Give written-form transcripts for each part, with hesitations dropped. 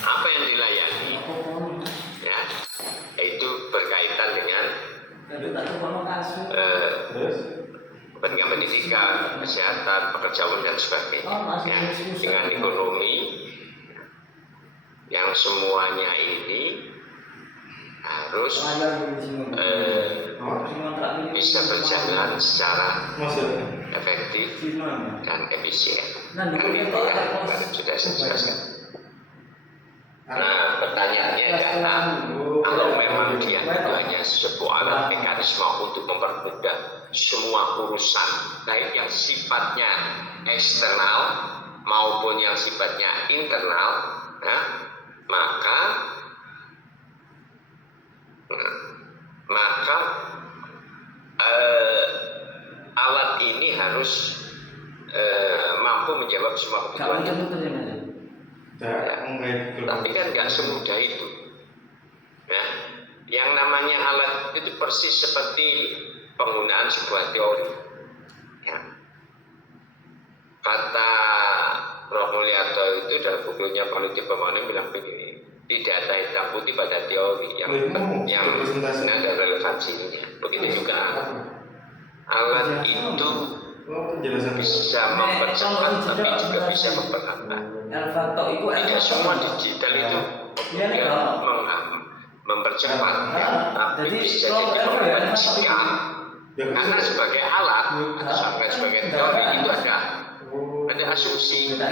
apa yang dilayani, ya, itu berkaitan dengan pendidikan, kesehatan, pekerjaan dan sebagainya, ya, dengan ekonomi yang semuanya ini harus bisa berjalan secara efektif dan efisien. Kan itu kan sudah saya jelaskan. Nah, pertanyaannya adalah kalau memang dia itu hanya sebuah alat mekanisme untuk mempermudah semua urusan, baik yang sifatnya eksternal maupun yang sifatnya internal, ya, maka alat ini harus mampu menjawab semua kebutuhan. Tapi kan nggak semudah itu. Ya, yang namanya alat itu persis seperti penggunaan sebuah teori. Ya. Kata Prof. Mulyato itu dalam bukunya Politik Pembangunan bilang begini, tidak ada hitam putih pada teori yang ada relevansinya. Begitu juga alat itu bisa mempercepat tapi juga bisa memperlambat. Tidak semua digital itu mempercepat, tapi bisa jadi memperlambat jika karena sebagai alat atau sebagai teori itu ada asumsi, ada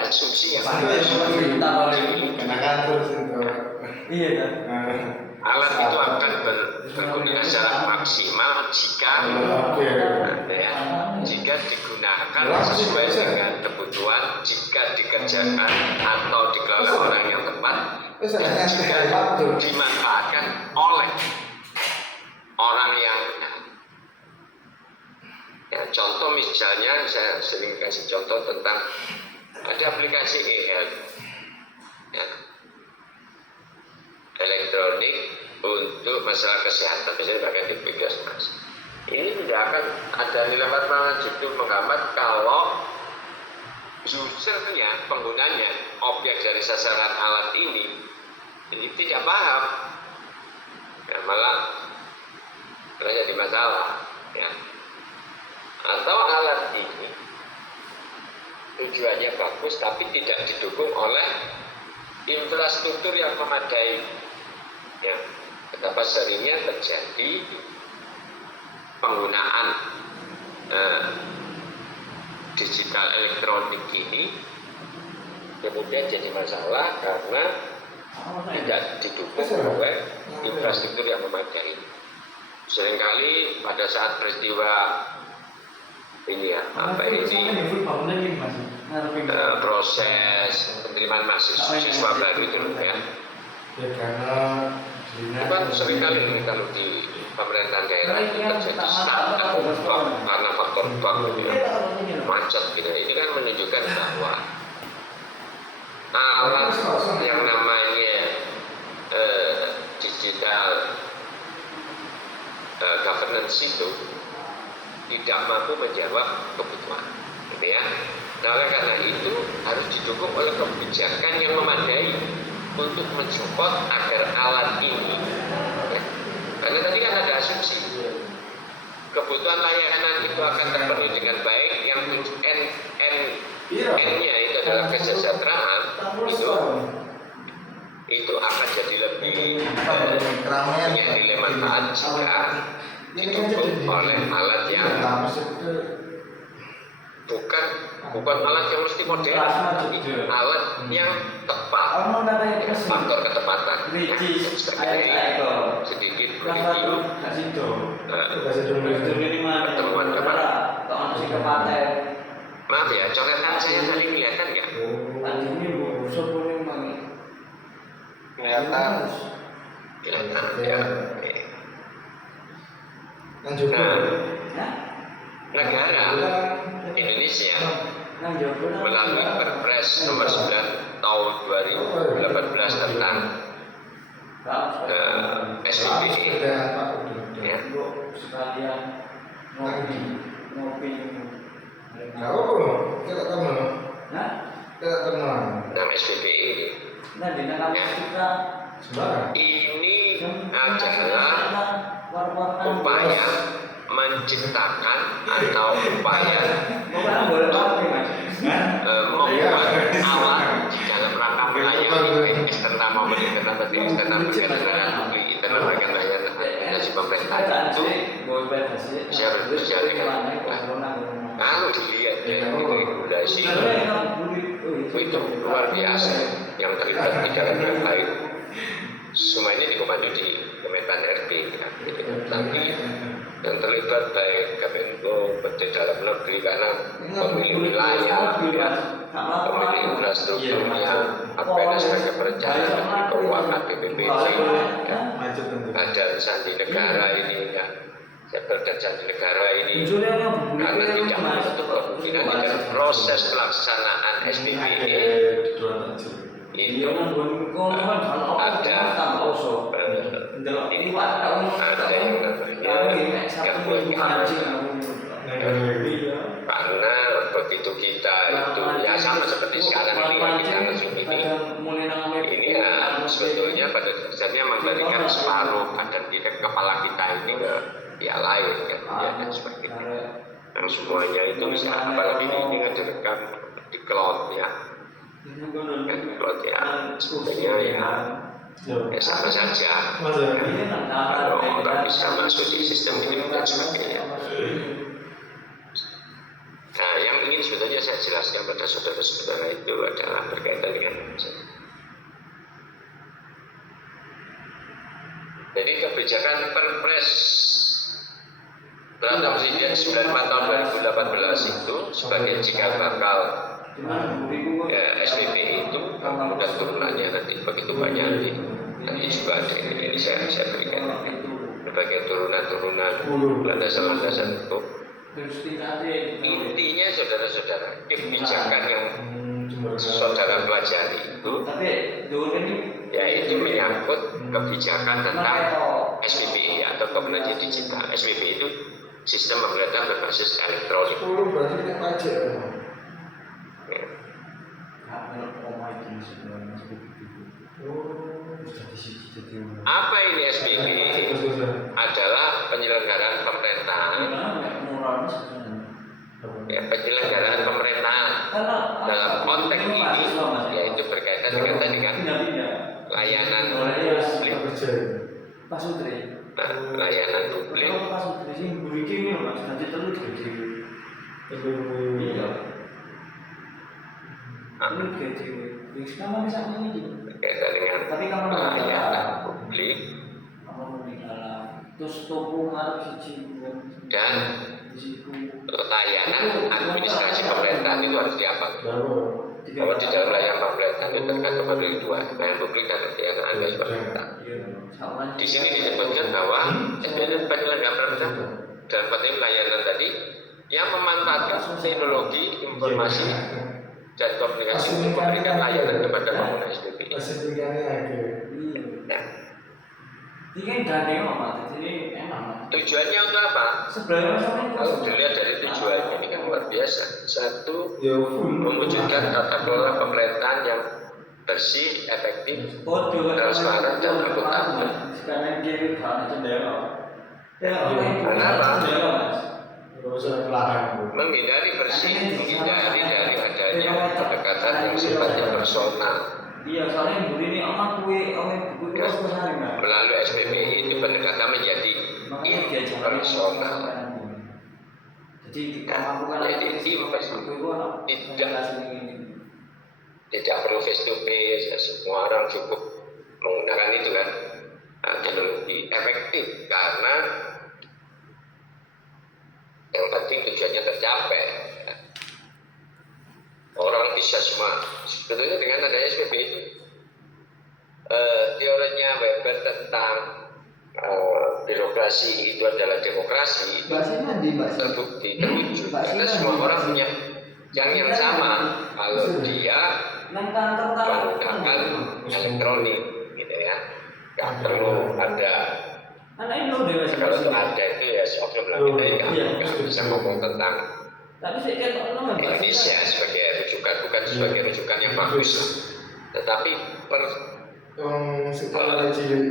asumsi yang alat itu akan berguna secara maksimal jika digunakan sesuai dengan kebutuhan, jika dikerjakan atau dikelola orang yang tepat, dan jika dimanfaatkan oleh orang yang benar. Ya, contoh misalnya saya sering kasih contoh tentang ada aplikasi e-health, ya, elektronik untuk masalah kesehatan, misalnya bagian di puskesmas. Ini tidak akan ada nilai manfaat itu menghambat kalau usernya, penggunanya, objek dari sasaran alat ini tidak paham, ya, malah jadi masalah, ya. Atau alat ini tujuannya bagus tapi tidak didukung oleh infrastruktur yang memadai, ya. Betapa seringnya terjadi penggunaan digital elektronik ini kemudian jadi masalah karena tidak didukung oleh infrastruktur yang memadai. Seringkali pada saat peristiwa ini, ya, proses penerimaan mahasiswa baru itu, ya, itu kan seringkali kalau di pemerintahan daerah itu terjadi startup karena faktor macet gitu. Ini kan menunjukkan bahwa alat yang namanya digital governance itu tidak mampu menjawab kebutuhan, gitu ya. Nah, oleh karena itu harus didukung oleh kebijakan yang memadai untuk mensupport agar alat ini, ya, karena tadi kan ada asumsi kebutuhan layanan itu akan terpenuhi dengan baik, yang N-nya itu adalah kesejahteraan, itu akan jadi lebih punya nilai manfaat jika didukung oleh alat yang bukan alat yang mesti modern, tapi alat yang tepat, ya, faktor ketepatan, ya, sedikit review pertemuan kemarin. Maaf ya, coretan saya tadi kelihatan nggak? Kelihatan ya. Nah, negara Indonesia melalui Perpres nomor 9 tahun 2018 tentang SPBE, ya, SPP ini. Ya. Ini adalah upaya menciptakan atau upaya membuat awal di dalam rangka melayani baik eksternal maupun internal tadi eksternal berkaitan dengan publik internal berkaitan layanan administrasi pemerintahan itu bisa berjalan dengan kalau dilihat dari regulasi itu luar biasa yang terlibat di dalam yang lain semuanya dikomando di Kemenpan RB ya. Tapi yang terlibat baik Kemenko, Menteri Dalam Negeri karena pemilih wilayah, ya, pemilih infrastrukturnya, APN sebagai perencanaan negeri keuangan BPPT, ya, Badan Sandi Negara ini, ya, Badan Sandi Negara ini, karena tidak menutup kemungkinan di dalam proses pelaksanaan SPP itu ada yang karena begitu kita itu ya sama seperti sekarang ini kita langsung ini ya sebetulnya pada dasarnya memberikan separuh badan kita kepala kita ini ke pihak lain kan ya, dan sebagainya yang semuanya itu bisa apalagi ini kan direkam di cloud ya cloud ya sebetulnya ya sama saja kalau orang bisa masuk di sistem ini dan sebagainya. Nah, yang ingin sebetulnya saya jelaskan pada saudara-saudara itu adalah berkaitan dengan jadi kebijakan Perpres Peraturan Presiden 94 tahun 2018 itu sebagai cikal bakal ya, SPP itu dan turunannya nanti begitu banyak nanti juga ada ini saya berikan berbagai turunan-turunan landasan-landasan hukum. Intinya saudara-saudara kebijakan yang saudara pelajari itu yaitu menyangkut kebijakan tentang SPP atau komunikasi digital. SPP itu sistem pemerintahan berbasis elektronik. Apa ini SPP? Adalah penyelenggaraan pemerintahan. Ya, penyelenggaraan pemerintahan dalam konteks ini yaitu berkaitan dengan tadi kan layanan publik. Nah, layanan publik. Berkaitan dengan layanan publik dan layanan administrasi pemerintahan itu harus diapakan. Kalau di dalam layanan pemerintahan itu tergantung dari dua, layanan publik dan layanan administrasi pemerintahan. Di sini disebutkan bahwa penyelenggaraan pemerintahan dan penting layanan tadi yang memanfaatkan teknologi informasi dan komunikasi untuk memberikan layanan kepada pengguna SPP. Ya. Tujuannya untuk apa? Kalau dilihat dari tujuannya ini kan luar biasa. Satu, mewujudkan tata kelola pemerintahan yang bersih, efektif, transparan dan akuntabel. Kenapa? Menghindari bersih, menghindari dari adanya pendekatan yang sifatnya personal. Melalui SPP itu pendekatan menjadi impersonal. Jadi impersonal tidak perlu face to face, semua orang cukup menggunakan itu kan teknologi efektif karena yang penting tujuannya tercapai. Orang bisa semua sebetulnya dengan adanya SPP itu teorinya Weber tentang birokrasi itu adalah demokrasi itu terbukti terwujud karena semua orang punya yang sama kalau dia menggunakan elektronik gitu ya, nggak perlu ada kalau itu ada itu ya soalnya kita nggak bisa ngomong tentang Indonesia sebagai rujukan bukan sebagai rujukan yang bagus lah. Tetapi per sekolah cilik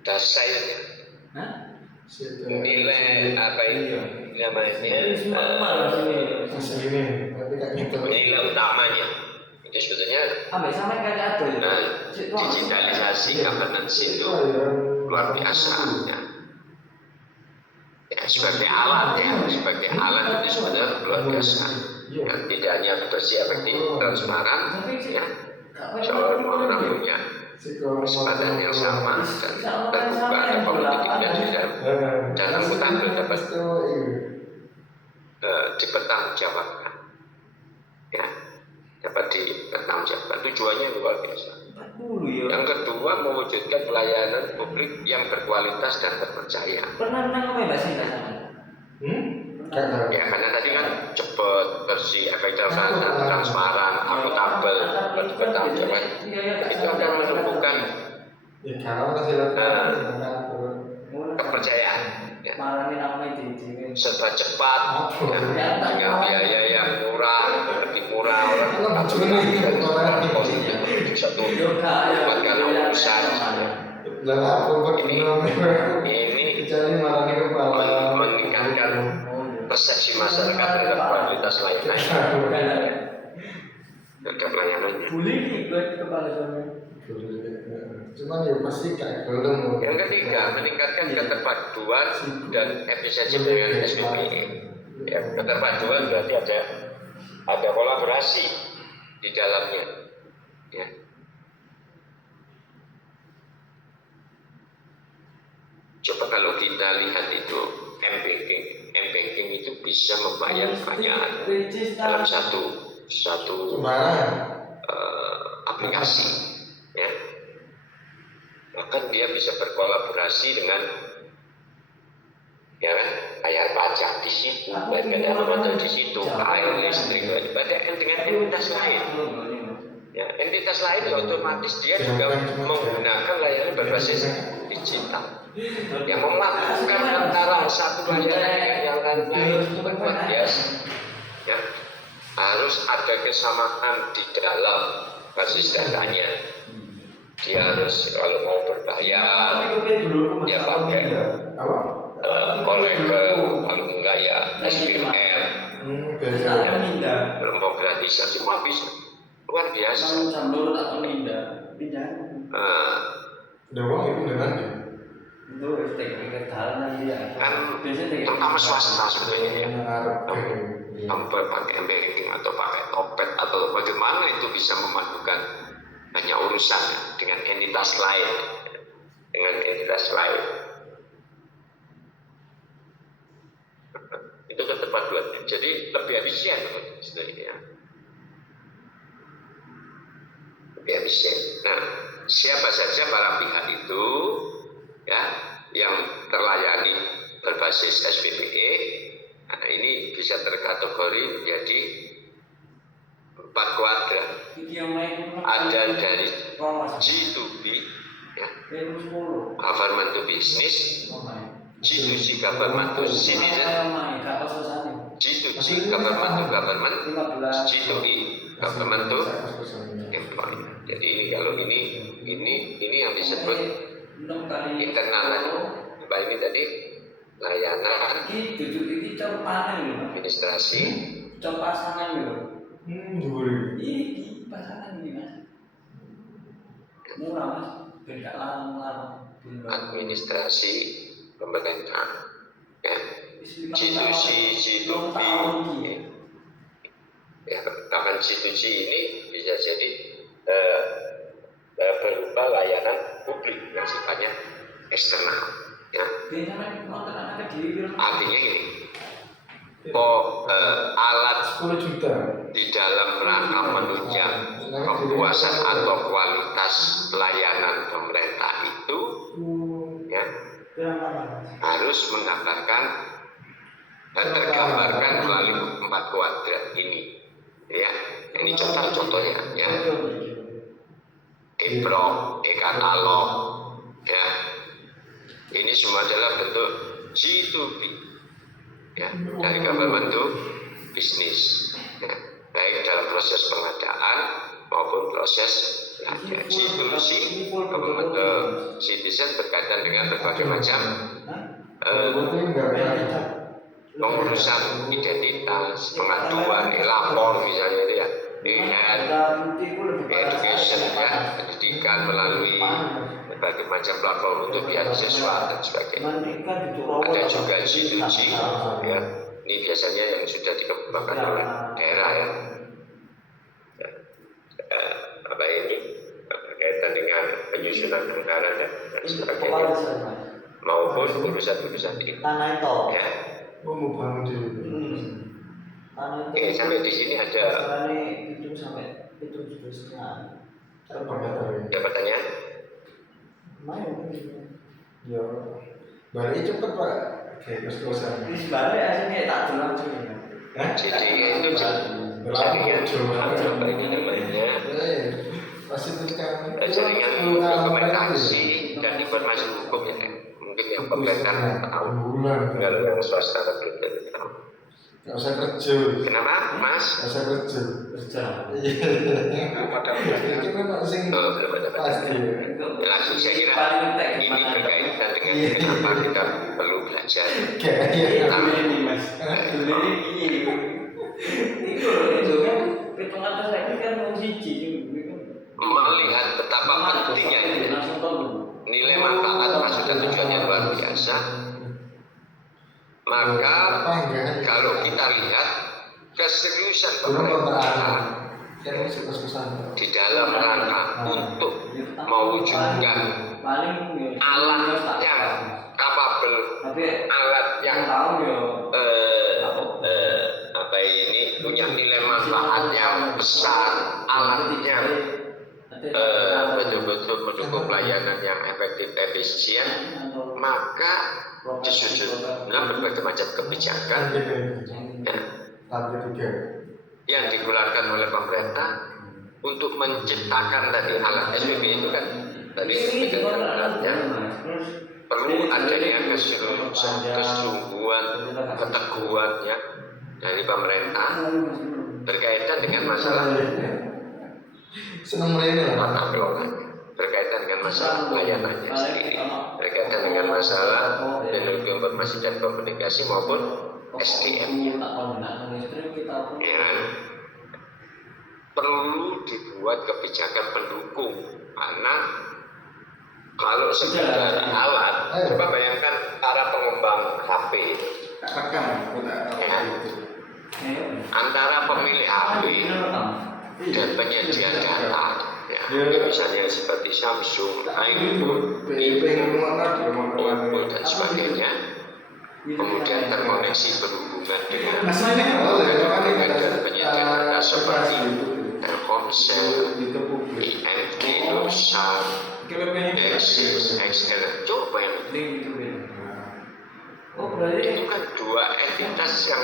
dasar nilai apa itu namanya nilai utamanya itu sebetulnya digitalisasi governance itu luar biasa ya. Ya, sebagai alat itu sebenarnya luar biasa ya, tidak hanya bersih efektif transparan ya, semua orang punya kesempatan yang sama dan terbuka dan kompetitifnya juga dan akuntabel dapat dipertanggungjawabkan ya, dapat dipertanggungjawabkan. Tujuannya luar biasa. Yang kedua, mewujudkan pelayanan publik yang berkualitas dan terpercaya. Pernah apa Mbak Sinta? Ya, karena tadi kan cepat, bersih, efektif, transparan, akuntabel, bertanggungjawab. Itu akan menumbuhkan kepercayaan. Ya. Serba cepat, ya, dengan biaya yang murah, lebih murah, orang satu buat karena urusan. Ini meningkatkan persepsi masyarakat terhadap kualitas layanan. Terhadap layanannya. Cuman ya pasti kayak belum. Yang ketiga, meningkatkan keterpaduan dan efisiensi dengan SPBE. Ya, keterpaduan berarti ada kolaborasi di dalamnya. Ya. Coba kalau kita lihat itu M-Banking itu bisa membayar banyak dalam satu aplikasi, ya. Bahkan dia bisa berkolaborasi dengan ya bayar pajak di situ, bayar kendaraan di situ, air listrik, dengan entitas lain. Ya, entitas lain otomatis dia juga menggunakan layanan berbasis digital. Yang melakukan antara satu layanan dengan yang lain itu luar biasa. Ya, harus ada kesamaan di dalam basis datanya. Dia harus kalau mau berbayar, dia pakai kolektor, kalau enggak ya SPM, belum gratisan, semua bisa. Luar biasa. Kan terutama swasta sebenarnya pakai M-Banking atau pakai Topet atau bagaimana itu bisa memadukan banyak urusan dengan entitas lain, itu keterpaduan. Jadi lebih efisien sebenarnya. Lebih efisien. Nah, siapa saja para pihak itu ya yang terlayani berbasis SPBE, nah ini bisa terkategori menjadi 4 kuadran. Ada dari G2B, ya, government to business, G2C government to citizen, G2G government to government, G2E government to employee. Jadi ini kalau ini yang disebut internal tadi. Mbak ini tadi layanan administrasi administrasi pemerintah ya, G2C, G2B ya, bahkan G2G ini bisa jadi berupa layanan publik yang sifatnya eksternal ya. Artinya ini alat 10 juta di dalam rangka menunjang kepuasan atau kualitas layanan pemerintah itu ya, harus menggambarkan dan tergambarkan melalui 4 kuadran ini ya. Ini contoh-contohnya ya. E-blog, e-katalog ya. Ini semua adalah bentuk G2B ya, dari government to business ya, baik dalam proses pengadaan maupun maupun proses distribusi ke citizen berkaitan dengan berbagai macam pengurusan identitas, pengaduan, lapor misalnya itu ya, education ya, pendidikan melalui berbagai macam platform untuk beasiswa dan sebagainya. Ada juga institusi ya, ini biasanya yang sudah dikembangkan oleh daerah ya. Apa ini berkaitan dengan penyusunan anggaran dan sebagainya maupun urusan-urusan itu ya. Mau bangun dulu. Oke, sampai di sini ada ada pertanyaan? Ya, balik cepet Pak. Kayak kos-kosan. Balik aslinya tak jelas juga. Jadi itu apa ini namanya? Jaringan dokumentasi dan informasi hukum ya. Mungkin yang pemerintah tahu, kalau yang swasta belum tahu. Gak usah kerja. Kenapa, Mas? Gak usah kerja. Kerja. Kita masing Belum ada pasti. Langsung saya kira ini berkaitan dengan kenapa kita perlu belajar. Ini Mas. Ini kan hitungan saya kan mau siji. Melihat betapa pentingnya ini. Nilai manfaat maksud dan tujuannya luar biasa. Maka kalau kita lihat keseriusan pemerintah di dalam rangka untuk mewujudkan alat yang kapabel, alat yang apa ini punya nilai manfaat yang besar, alatnya betul-betul mendukung pelayanan yang efektif efisien, maka disusunlah berbagai macam kebijakan ya, yang dikeluarkan oleh pemerintah untuk menciptakan tadi alat SPP itu kan tadi alatnya perlu adanya kesungguhan, keteguhan ya dari pemerintah berkaitan dengan masalah tata kelola, berkaitan dengan masalah pelayanannya sendiri, berkaitan dengan masalah teknologi informasi dan komunikasi maupun SDM. Ya, perlu dibuat kebijakan pendukung karena kalau sekedar alat, coba bayangkan para pengembang HP ya, antara pemilik HP dan penyedia data ya, misalnya seperti Samsung, iPhone, Oppo dan sebagainya, kemudian terkoneksi berhubungan dengan penyedia data seperti Telkomsel, IMT, Indosat, Axis, XL. Coba yang itu kan dua entitas yang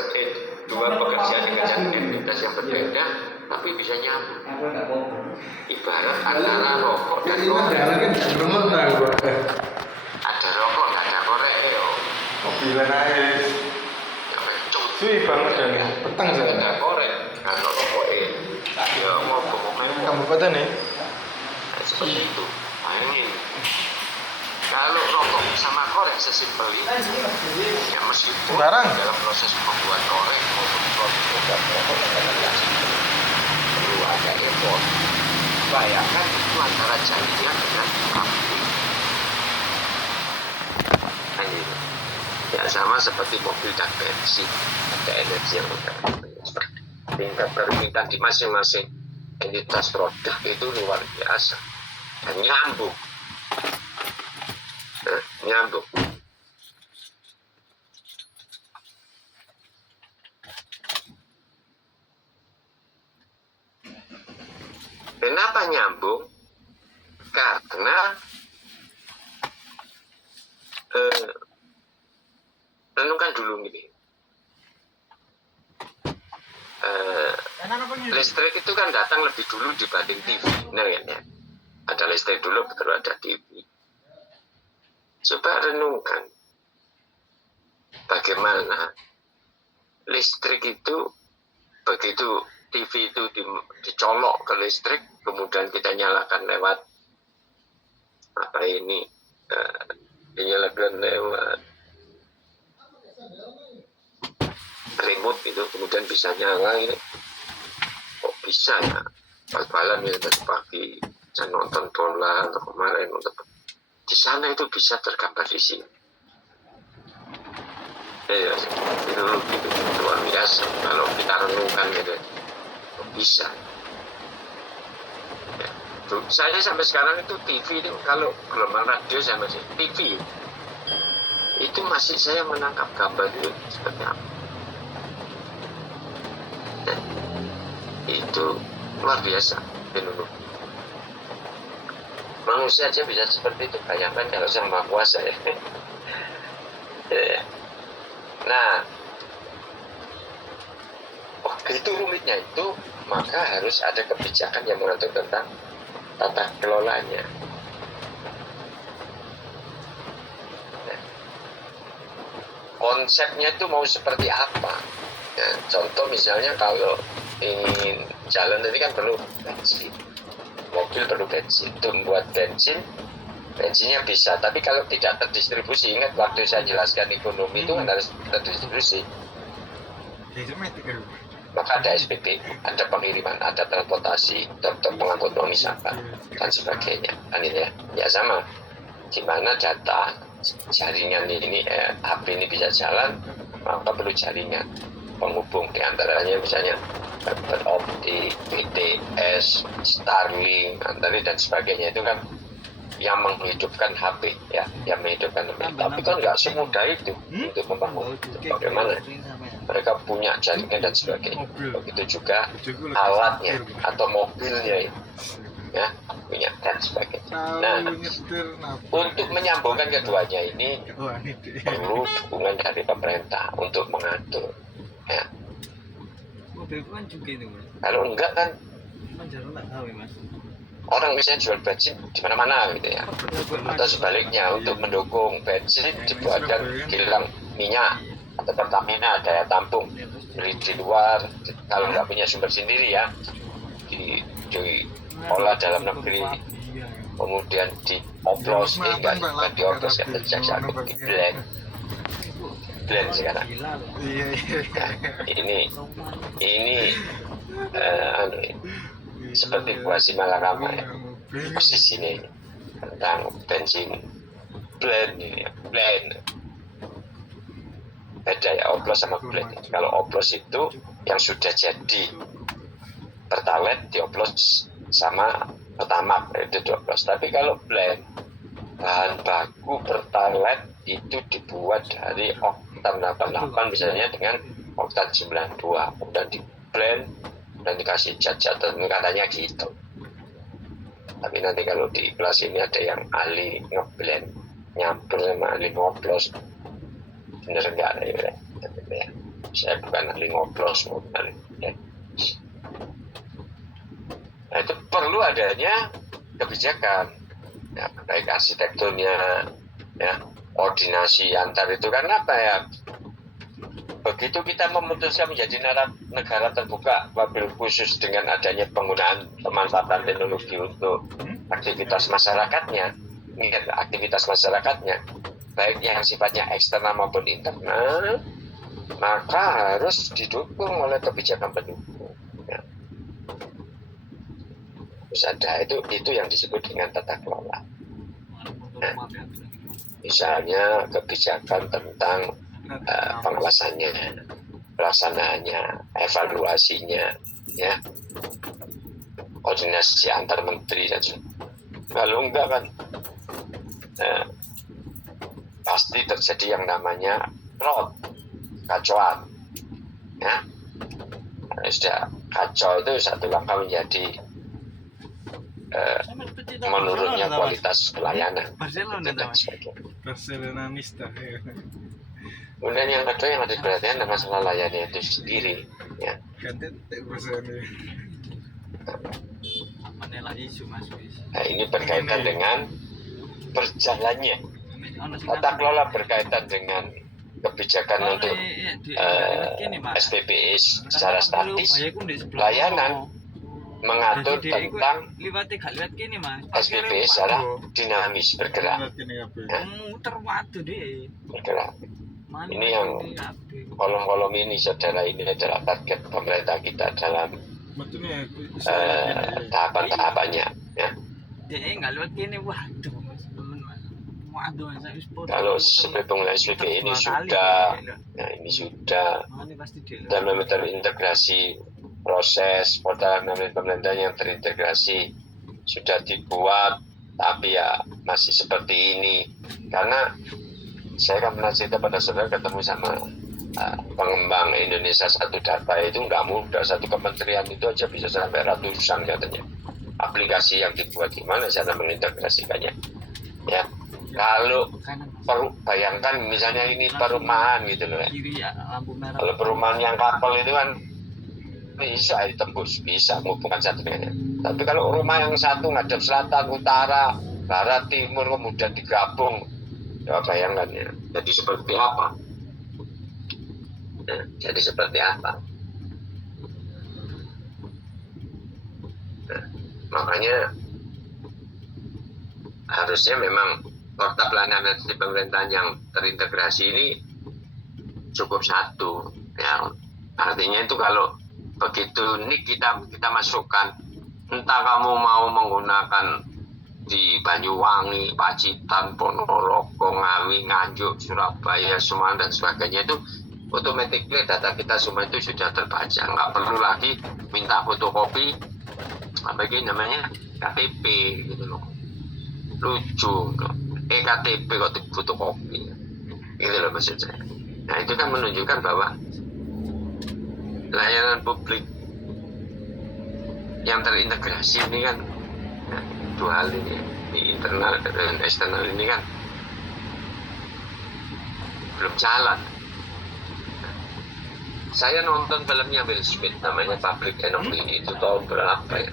dua pekerjaan dengan entitas yang berbeda tapi bisa nyambung. Ibarat antara rokok dan korek. Ada rokok, ada korek yo. Mobilan aja. Cuy banget dan petang saya. Ada korek, kalau rokok ya mau Kamu kata nih? Seperti itu. Bayangin. Kalau rokok sama korek sesimpel itu, ya meskipun dalam proses membuat korek maupun produk rokok perlu ada effort. Bayangkan itu antara jadinya dengan api. Nah, gitu. Ya sama seperti mobil dan bensin, ada energi yang berbeda. Tingkat permintaan di masing-masing entitas produk itu luar biasa dan nyambung. Nyambung. Kenapa nyambung? Karena renungkan dulu nih. Listrik itu kan datang lebih dulu dibanding TV, benar ya? Ada listrik dulu, baru ada TV. Coba renungkan bagaimana listrik itu begitu TV itu dicolok ke listrik, kemudian kita nyalakan lewat dinyalakan lewat remote itu, kemudian bisa nyala ini. Kok bisa ya? Bal-balan ya tadi pagi saya nonton bola atau kemarin nonton di sana itu bisa tergambar di sini. Ya, itu luar biasa kalau kita renungkan gitu. Kok bisa? Ya. Saya sampai sekarang itu TV itu kalau gelombang radio saya masih TV itu masih saya menangkap gambar itu seperti apa. Dan itu luar biasa teknologi. Manusia aja bisa seperti itu, bayangkan kalau sama kuasa ya. Nah, begitu rumitnya itu, maka harus ada kebijakan yang mengatur tentang tata kelolanya. Nah, konsepnya itu mau seperti apa? Nah, contoh misalnya kalau ingin jalan tadi kan perlu bensin, mobil perlu bensin. Untuk membuat bensinnya bisa, tapi kalau tidak terdistribusi, ingat waktu saya jelaskan ekonomi itu kan harus terdistribusi. Maka ada SPP, ada pengiriman, ada transportasi, untuk pengangkut wisata dan sebagainya. Kan ini ya sama. Gimana data jaringan ini, HP ini bisa jalan, maka perlu jaringan penghubung di antaranya misalnya fiber optik, BTS, Starlink, dan sebagainya itu kan yang menghidupkan HP ya, yang menghidupkan HP. Tapi kan nggak semudah itu untuk membangun. Bagaimana mereka punya jaringan dan sebagainya. Begitu juga alatnya atau mobilnya ya punya dan sebagainya. Nah, untuk menyambungkan keduanya ini perlu dukungan dari pemerintah untuk mengatur. Ya. Kalau enggak kan orang misalnya jual bensin di mana-mana gitu ya, atau sebaliknya untuk mendukung bensin dibuatkan kilang minyak atau Pertamina daya tampung beli di luar. Kalau nggak punya sumber sendiri ya diolah dalam negeri, kemudian dioplos, enggak dioplos kan di blend sekarang. Ini seperti buah Simalakama ya, posisi ini tentang bensin blend beda ya, oplos sama blend. Kalau oplos itu yang sudah jadi pertalite dioplos sama pertamax itu dioplos. Tapi kalau blend bahan baku pertalite itu dibuat dari oktan 88 misalnya dengan oktan 92, kemudian di blend dan dikasih cat-cat katanya gitu. Tapi nanti kalau di kelas ini ada yang ahli ngeblend, nyampur sama ahli ngoplos, bener enggak ya? Saya bukan ahli ngoplos, bukan ya. Nah, itu perlu adanya kebijakan ya, baik arsitekturnya ya, koordinasi antar itu. Karena apa ya, begitu kita memutuskan menjadi negara terbuka, wabil khusus dengan adanya penggunaan pemanfaatan teknologi untuk aktivitas masyarakatnya, baik yang sifatnya eksternal maupun internal, maka harus didukung oleh kebijakan pendukung. Ya. Terus ada itu yang disebut dengan tata kelola. Nah, misalnya kebijakan tentang pengawasannya, pelaksanaannya, evaluasinya, ya, koordinasi antar menteri dan sebagainya. Kalau enggak kan pasti terjadi yang namanya fraud, kacauan, ya. Sudah kacau itu satu langkah menjadi menurunnya kualitas pelayanan dan sebagainya. Barcelonanista. Kemudian yang kedua yang harus diperhatikan adalah masalah layanan itu sendiri, ya. Nah, ini berkaitan dengan berjalannya tata kelola, berkaitan dengan kebijakan untuk SPBE secara statis, layanan mengatur tentang SPBE secara dinamis bergerak. Bergerak. Ini yang kolom-kolom ini, saudara, ini adalah target pemerintah kita dalam tahapan-tahapannya. Ya. Kalau sebagai pengelola SPBE ini sudah, dan memang terintegrasi proses portal pemerintah yang terintegrasi sudah dibuat, tapi ya masih seperti ini. Karena saya kan pernah cerita pada saudara, ketemu sama pengembang Indonesia Satu Data, itu nggak mudah. Satu kementerian itu aja bisa sampai ratusan katanya aplikasi yang dibuat. Gimana cara mengintegrasikannya? Ya, kalau bayangkan misalnya ini perumahan gitu loh ya. Kalau perumahan yang kapal itu kan bisa ditembus, bisa menghubungkan satu dengan yang. Tapi kalau rumah yang satu ngadep selatan, utara, barat, timur, kemudian digabung, ya bayangkan ya, jadi seperti apa? Ya, jadi seperti apa? Nah, makanya harusnya memang portal pelayanan di pemerintahan yang terintegrasi ini cukup satu, ya. Artinya itu kalau begitu ini kita masukkan, entah kamu mau menggunakan di Banyuwangi, Pacitan, Ponorogo, Ngawi, Nganjuk, Surabaya, Semarang dan sebagainya, itu automatically data kita semua itu sudah terbaca, nggak perlu lagi minta fotokopi apa ini namanya KTP gitu loh, lucu loh. KTP kok fotokopi gitu loh maksud saya. Nah itu kan menunjukkan bahwa layanan publik yang terintegrasi ini kan, nah, dua hal ini, di internal dan eksternal ini kan belum jalan. Saya nonton filmnya Will Smith namanya Public Enemy, itu tahun berapa ya?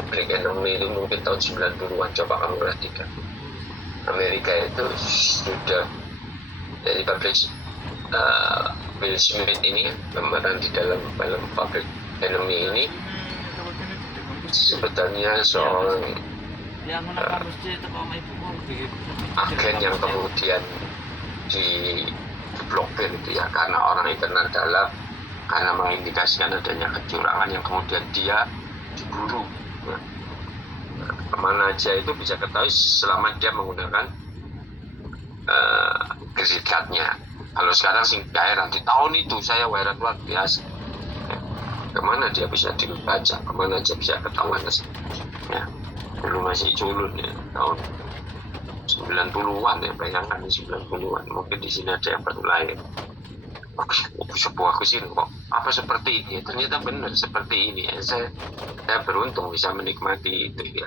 Public Enemy itu mungkin tahun 90-an, coba kamu perhatikan. Amerika itu sudah jadi Will Smith ini pemeran di dalam film Public Enemy ini sebetulnya seorang agen yang kemudian diblokir itu ya, karena orang internal dalam, karena mengindikasikan adanya kecurangan yang kemudian dia diburu. Nah, kemana aja itu bisa ketahui selama dia menggunakan kreditnya. Kalau sekarang sih daerah, di tahun itu saya heran luar biasa. Kemana dia bisa dibaca, kemana aja bisa ketahuan ya. Dulu masih culun ya, tahun 90-an ya, bayangkan 90-an. Mungkin di sini ada yang baru lahir. Sebuah kesini kok apa seperti ini, ternyata benar seperti ini ya. Saya beruntung bisa menikmati itu ya.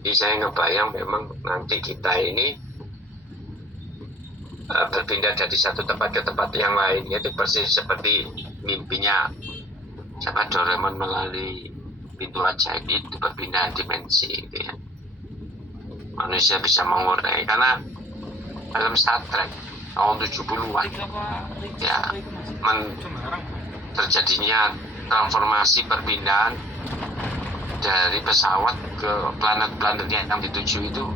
Jadi saya ngebayang memang nanti kita ini berpindah dari satu tempat ke tempat yang lain, yaitu persis seperti mimpinya siapa Doraemon melalui pintu ajaib itu, berpindah dimensi gitu ya. Manusia bisa mengurai, karena film Star Trek tahun 70-an ya, terjadinya transformasi perpindahan dari pesawat ke planet-planet yang dituju itu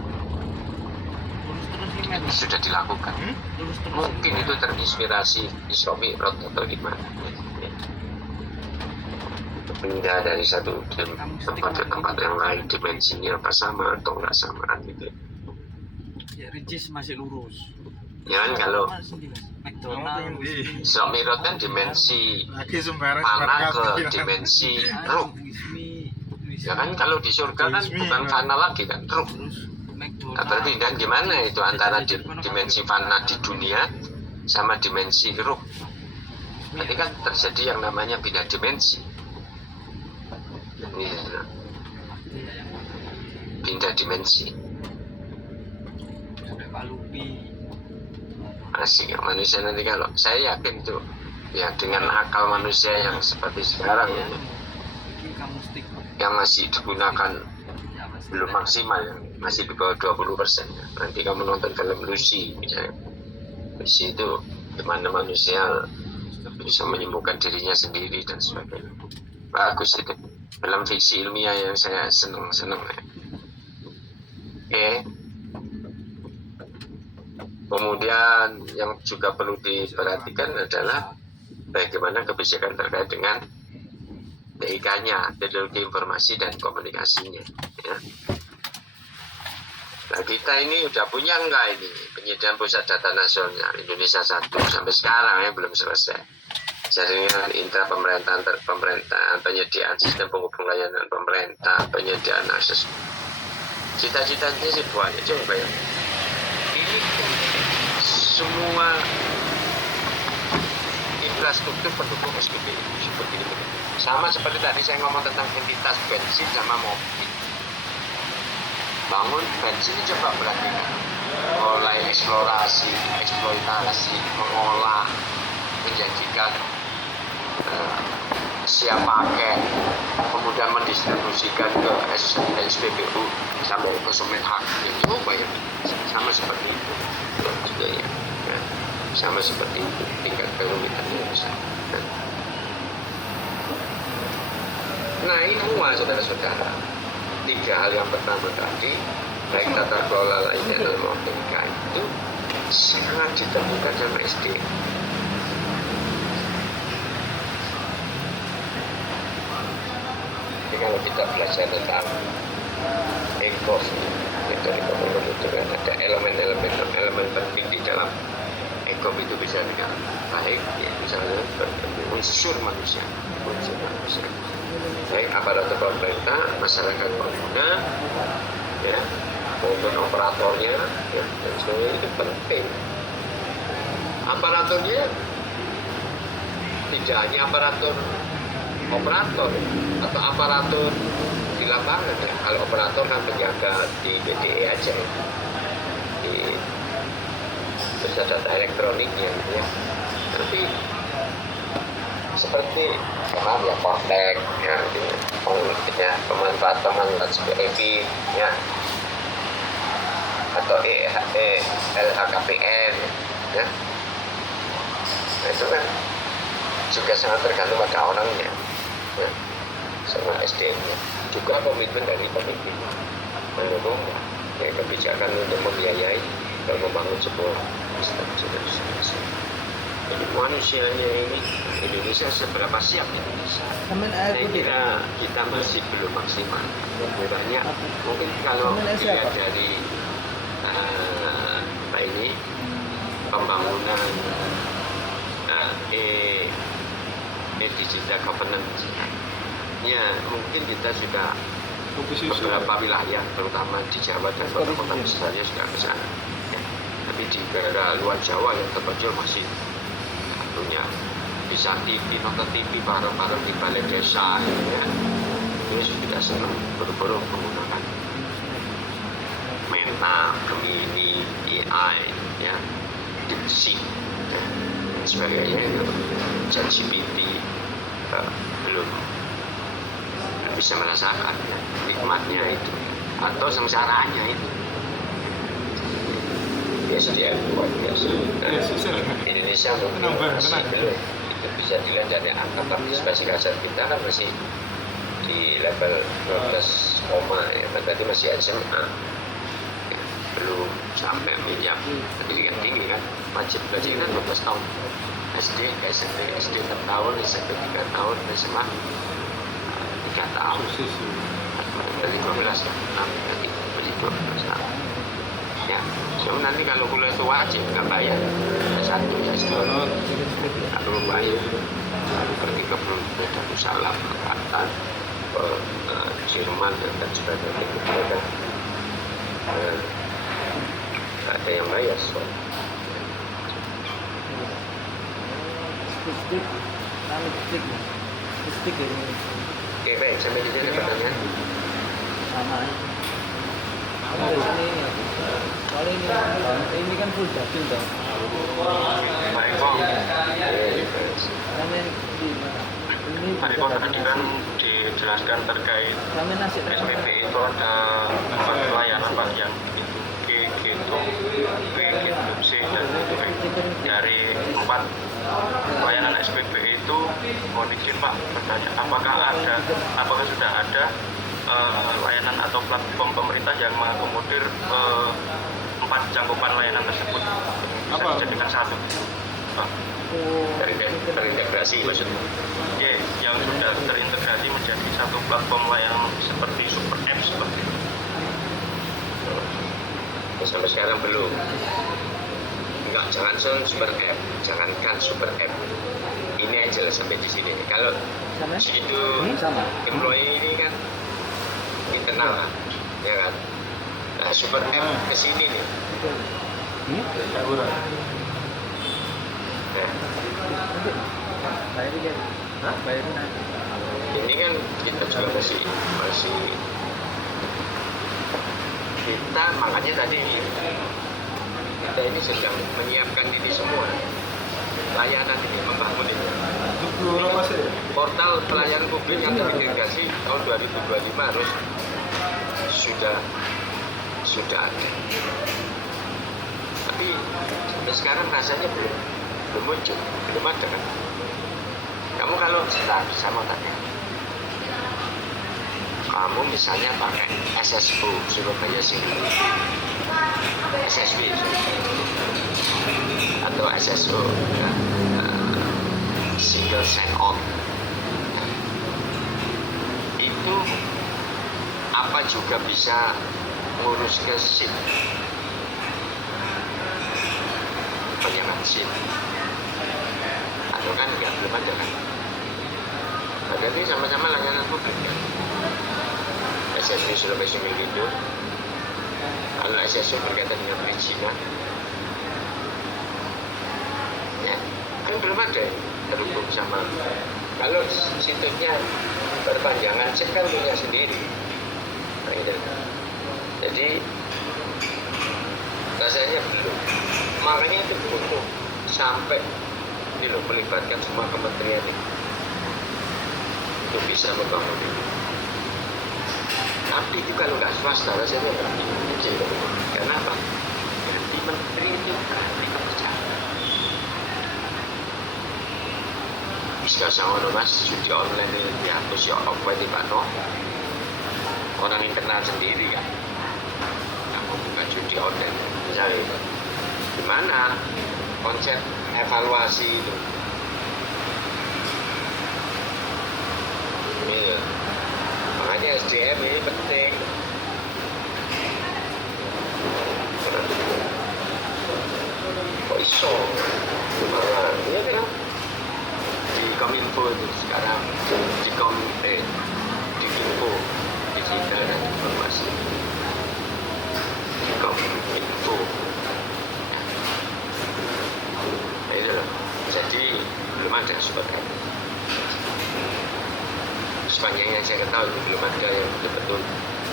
sudah dilakukan. Mungkin itu terinspirasi Isra Mi'raj atau gimana, pindah dari satu tempat ke tempat yang lain, dimensinya apa sama atau nggak sama gitu ya. Ricis masih lurus ya kan. Kalau Isra Mi'raj kan dimensi mana ke dimensi ruh ya kan. Kalau di surga kan bukan fana lagi kan, ruh. Nah, perpindahan gimana itu antara dimensi fana di dunia sama dimensi ruh? Berarti kan terjadi yang namanya pindah dimensi. Ini pindah dimensi. Asik ya manusia nanti, kalau saya yakin tuh ya, dengan akal manusia yang seperti sekarang ini, yang masih digunakan belum maksimal, masih di bawah 20%. Nanti kamu nonton film Lucy misalnya, Lucy itu gimana manusia bisa menyembuhkan dirinya sendiri dan sebagainya. Bagus itu film fiksi ilmiah yang saya senang ya. Kemudian yang juga perlu diperhatikan adalah bagaimana kebijakan terkait dengan TIK-nya, teknologi informasi dan komunikasinya. Ya. Nah kita ini udah punya enggak ini penyediaan pusat data nasional Indonesia 1 sampai sekarang ya belum selesai. Jaringan intra pemerintahan, penyediaan sistem penghubung layanan pemerintah, penyediaan akses. Cita-citanya sih banyak coba ya. Ini semua infrastruktur pendukung SPBU seperti ini. Sama seperti tadi saya ngomong tentang entitas bensin sama mobil. Bangun bensin ini coba perhatikan, mulai eksplorasi, eksploitasi, mengolah, menjanjikan siap pakai, kemudian mendistribusikan ke SPBU sampai ke Kemenhak. Itu banyak sama seperti itu juga ya. Sama seperti itu tingkat kerumitannya besar. Nah ini semua saudara-saudara. 3 hal yang pertama tadi, baik tata kelola layanan dan TIK itu sangat ditemukan sama SD. Jadi kalau kita belajar tentang ECOF, metode pembentukan ada elemen penting di dalam ECOF itu bisa dengan baik, ya, misalnya unsur manusia, baik aparatur pemerintah, masyarakat pengguna, ya, maupun operatornya, ya, dan sebagainya itu penting. Aparaturnya tidak hanya aparatur operator atau aparatur di lapangan. Ya. Kalau operator kan penjaga di BDE aja, ya. Terus ada data elektroniknya, ya. Tapi seperti ya kontak, ya, pemanfaatan SPEV, ya, atau LHKPN, ya. Nah, itu kan juga sangat tergantung pada orangnya, ya, sama SDM-nya. Juga komitmen dari pemimpin mendukung ya, kebijakan untuk membiayai dan membangun sebuah sistem. Jadi manusianya ini Indonesia seberapa siap Indonesia? Saya kira kita masih belum maksimal. Banyak mungkin kalau dilihat dari pembangunan digital governance, ya mungkin kita sudah beberapa wilayah terutama di Jawa dan kota-kota besarnya sudah ke sana. Ya. Tapi di daerah luar Jawa yang terpencil masih punya bisa TV, nonton TV bareng-bareng di balai desa, ya. Ini sudah senang buru-buru menggunakan Meta, Gemini, AI, ya, DeepSeek, ya, dan sebagainya itu ChatGPT belum bisa merasakan ya, nikmatnya itu atau sengsaranya itu. SDM luar biasa. Indonesia mungkin masih belum. Itu bisa dilihat dari angka partisipasi kasar kita kan masih di level 12, ya, berarti masih SMA. Ya, belum sampai menjam pendidikan tinggi kan. Wajib belajar kan 12 tahun. SD 6 tahun, SMP 3 tahun, SMA 3 tahun. Dari 12 tahun, berarti 12 tahun. Ya, so nanti kalau kuliah itu wajib nggak bayar, S1, S2 nggak perlu bayar. Seperti ke Darussalam, Jakarta, Jerman dan sebagainya itu mereka nggak ada yang bayar. So. Oke, baik, sampai di sini pertanyaan. Sama. Kalau ini kan full dapil dong. Baik, Bang. Karena di mana? Tadi kok tadi kan dijelaskan terkait Ramen nasi SPP itu ada 4 layanan Pak, yang G, gitu, B, gitu, C, dan gitu. Dari 4 layanan SPP itu mohon izin Pak bertanya, apakah sudah ada layanan atau platform pemerintah yang mengakomodir 4 cakupan layanan tersebut bisa dijadikan satu Pak? Terintegrasi maksudnya. Ya, yang sudah terintegrasi menjadi satu platform layanan seperti super app seperti itu. Sampai sekarang belum. Enggak, jangankan super app. Ini aja lah sampai di sini. Kalau sama? situ Sama. employee ini kan internal lah, ya kan. Nah, super app kesini nih. Kurang. Nah, Nanti bayarin dia. Hah? Bayarin nanti. ini kan kita juga masih kita makanya tadi kita ini sedang menyiapkan ini semua layanan ini, membangun ini portal pelayanan publik yang terintegrasi tahun 2025 harus sudah ada, tapi sampai sekarang rasanya belum muncul, belum ada kan. Kamu kalau sama tanya, kamu misalnya pakai SSO Surabaya Single, SSW atau SSO ya, Single Sign On, itu apa juga bisa ngurus ke SIM, penyangan SIM, atau kan nggak, belum ada kan. Jadi sama-sama layanan publik kan. SSW Surabaya Single itu, kalau SSW berkaitan dengan perizinan, ya kan belum ada terhubung sama. Kalau situsnya perpanjangan SIM kan punya sendiri. Nah, gitu. Jadi rasanya belum. Makanya itu butuh sampai ini loh, melibatkan semua kementerian ini untuk bisa membangun ini. Tapi itu kalau nggak swasta rasanya nggak kecil. Karena apa? Ganti menteri itu ganti kepercayaan. Bisa sama mas, judi online ini dihapus ya apa ini Pak Noh? Orang internal sendiri kan. Kamu buka judi online misalnya. Gimana konsep evaluasi itu? Ini makanya SDM ini penting. Kok iso? Malah ini kan di Kominfo itu sekarang di Info Digital dan Informasi di Kominfo. Nah itu loh. Jadi belum ada seperti sepanjang yang saya ketahui itu belum ada yang betul-betul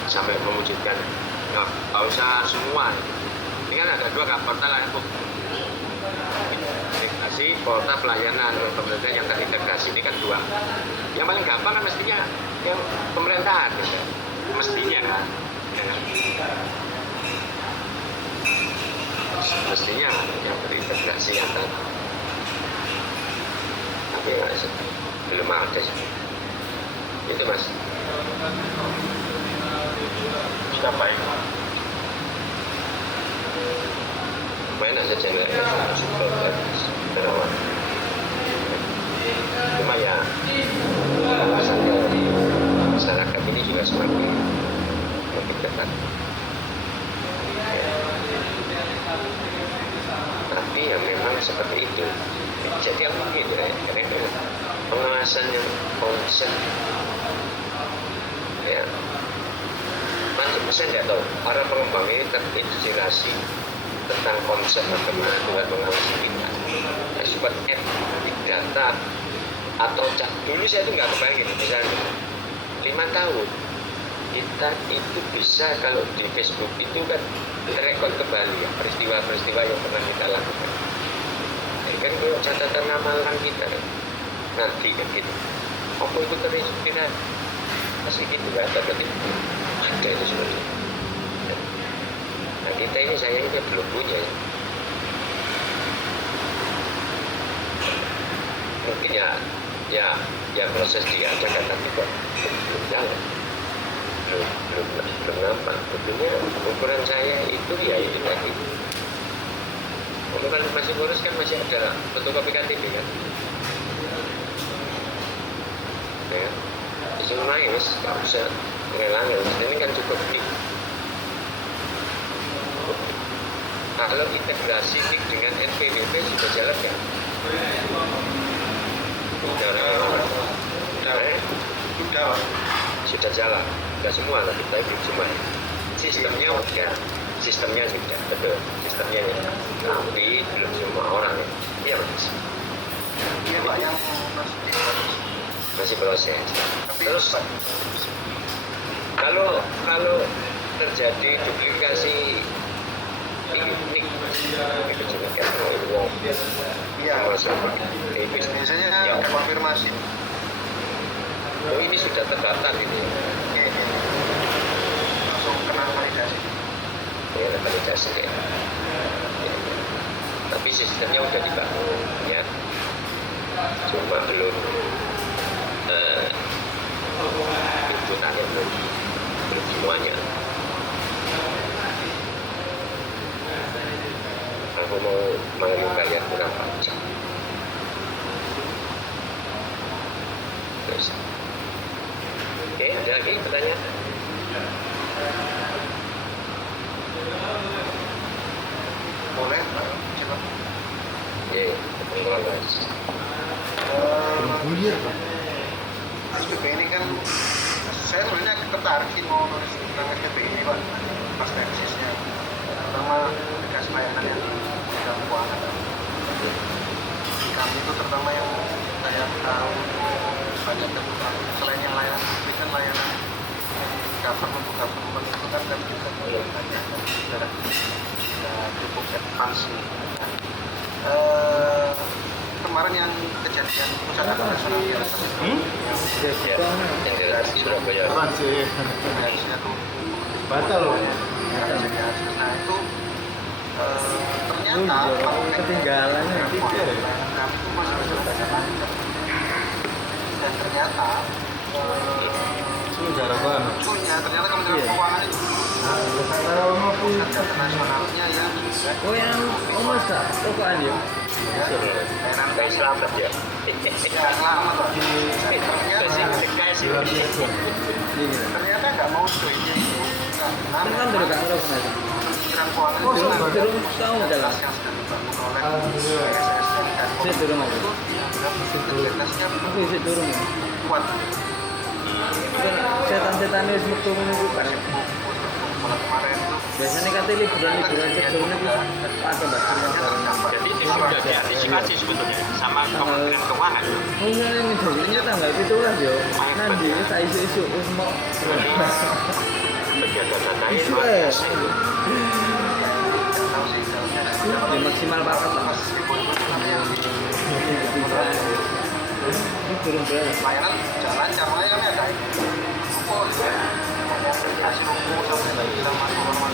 sampai mewujudkan nggak usah semua. Ini kan ada 2 portal layanan publik, integrasi portal pelayanan pemerintah yang terintegrasi, ini kan 2. Yang paling gampang kan mestinya yang pemerintahan gitu. Mestinya kan mestinya yang terintegrasi yang tadi, tapi belum ada sih. Itu mas. Siapa itu? Banyak saja nggak ya, terawat. Cuma ya, alasannya masyarakat ini juga semakin dekat. Tapi ya memang seperti itu. Jadi yang mungkin ya, karena pengawasan yang konsep ya, saya nggak tahu para pengembang ini terinspirasi tentang konsep bagaimana Tuhan mengawasi kita. Super app, big data, atau dulu saya itu nggak kebayang, misalnya 5 tahun kita itu bisa kalau di Facebook itu kan rekod kembali ya peristiwa-peristiwa yang pernah kita lakukan. Jadi kan kalau catatan amalan kita kan nanti kan gitu. Apa itu terinspirasi? Masih gitu nggak ada berarti ada itu sebenarnya. Nah kita ini saya ini belum punya. Mungkin ya proses diadakan tapi kok belum jalan, belum nampak. Tentunya ukuran saya itu ya itu tadi. Kalau kan masih ngurus kan masih ada fotokopi KTP kan. Ya, disuruh main nggak usah ngelang, ini kan cukup nih. Kalau integrasi NIK dengan NPWP sudah jalan ya? Sudah jalan, sudah semua tapi belum semua. Sistemnya udah, sistemnya sudah betul, sistemnya ya. Tapi belum semua orang ya. Iya mas. Iya Pak, yang masih proses. Terus kalau terjadi duplikasi NIK itu juga kan uang. iya, biasanya ada konfirmasi. Oh ini sudah terdaftar ini. Iya, langsung kena validasi. Ya validasi ya. Tapi sistemnya udah dibangun ya. Cuma belum inputannya belum semuanya. Aku mau manggil kalian berapa jam? Terus, oke, ada lagi pertanyaan? Boleh, Pak. Coba. Iya, mulai mas. SPP ini kan saya sebenarnya tertarik sih mau nulis tentang SPP ini Pak, pas tesisnya, terutama aplikasi layanan yang di dalam keuangan. Kami itu terutama yang saya tahu banyak kebutuhan selain yang layanan publik kan layanan government itu kan dan juga banyak dan sudah cukup advance sih. Kemarin yang kejadian pusat nasional di atas Ya, yang jelas Surabaya. harusnya tuh Batal loh. nah itu ternyata Ketinggalannya gitu ya. kami itu masih bisa lancar dan ternyata Saudara banget. ternyata Kementerian Keuangan itu pusat data nasionalnya yang Oh yang Mas Kak, tokoan ya? layanan Kayak selamat ya. yang lama Pak. Ternyata nggak mau join Kan dulu gak ngerok mas. Kementerian Keuangan Oh, itu belum tahu adalah. yang sudah dibangun oleh PSSN dan Saya turun aja. itu integritasnya Aku isi turun ya. kuat. Setan-setan itu metu menunggu kan. Kalau kemarin itu Biasanya kata liburan sebelumnya itu pakai bahasa Jadi itu sudah diantisipasi sebetulnya sama Kementerian Keuangan. Mungkin yang jadinya tanggal itu lah yo. Nanti saya isu-isu mau. Penjaga data ini Isu luar biasa. tahu sih dalamnya Ya maksimal paket lah. Mas Ibu itu namanya Ini turun berapa? layanan jalan caranya kami ada oh kasih rumus sampai sama turun.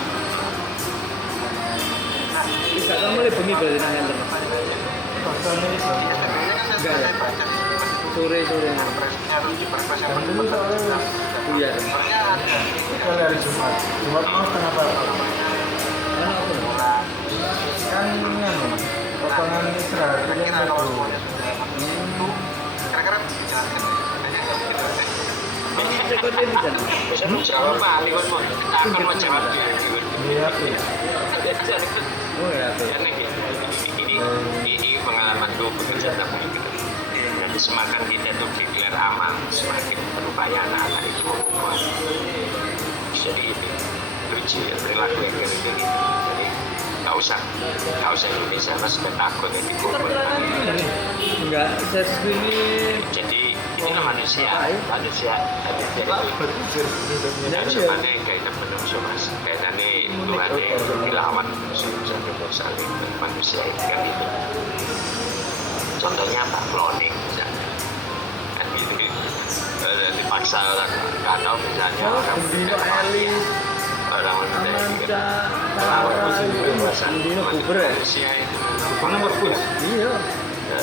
Nah, Bisa kamu lebih bengi berarti nang enter. sebenarnya kan saya baca Sore-sore. presnya harus di perpres yang penting. Iya. Sebenarnya ada Kali hari Jumat. Jumat mau setengah berapa? Mana apa? mulai Kan nganu, potongan istirahat itu kira-kira kan kalau metro. semuanya sudah itu kira-kira dijelaskan Rekodnya di sana. Bisa jawab Pak, Iwan mau akan mau jawab ya. Iya, iya. Oh ya tuh. Karena ini pengalamanku bekerja dalam politik. Jadi semakin kita tuh declare aman, semakin berupaya anak-anak itu membuat. Jadi itu lucu ya perilaku yang kayak gitu. Jadi nggak usah Indonesia mas takut ya dikubur. Enggak, saya ini Jadi inilah manusia itu dan sebagai kaitan manusia mas kaitannya Tuhan dilawan manusia manusia itu kan itu contohnya apa cloning misalnya kan gitu paksa orang nggak tahu misalnya orang Bendino Elis, orang Amanca, Tara, Bendino Buber ya? Malaysia itu Mana bagus? Iya.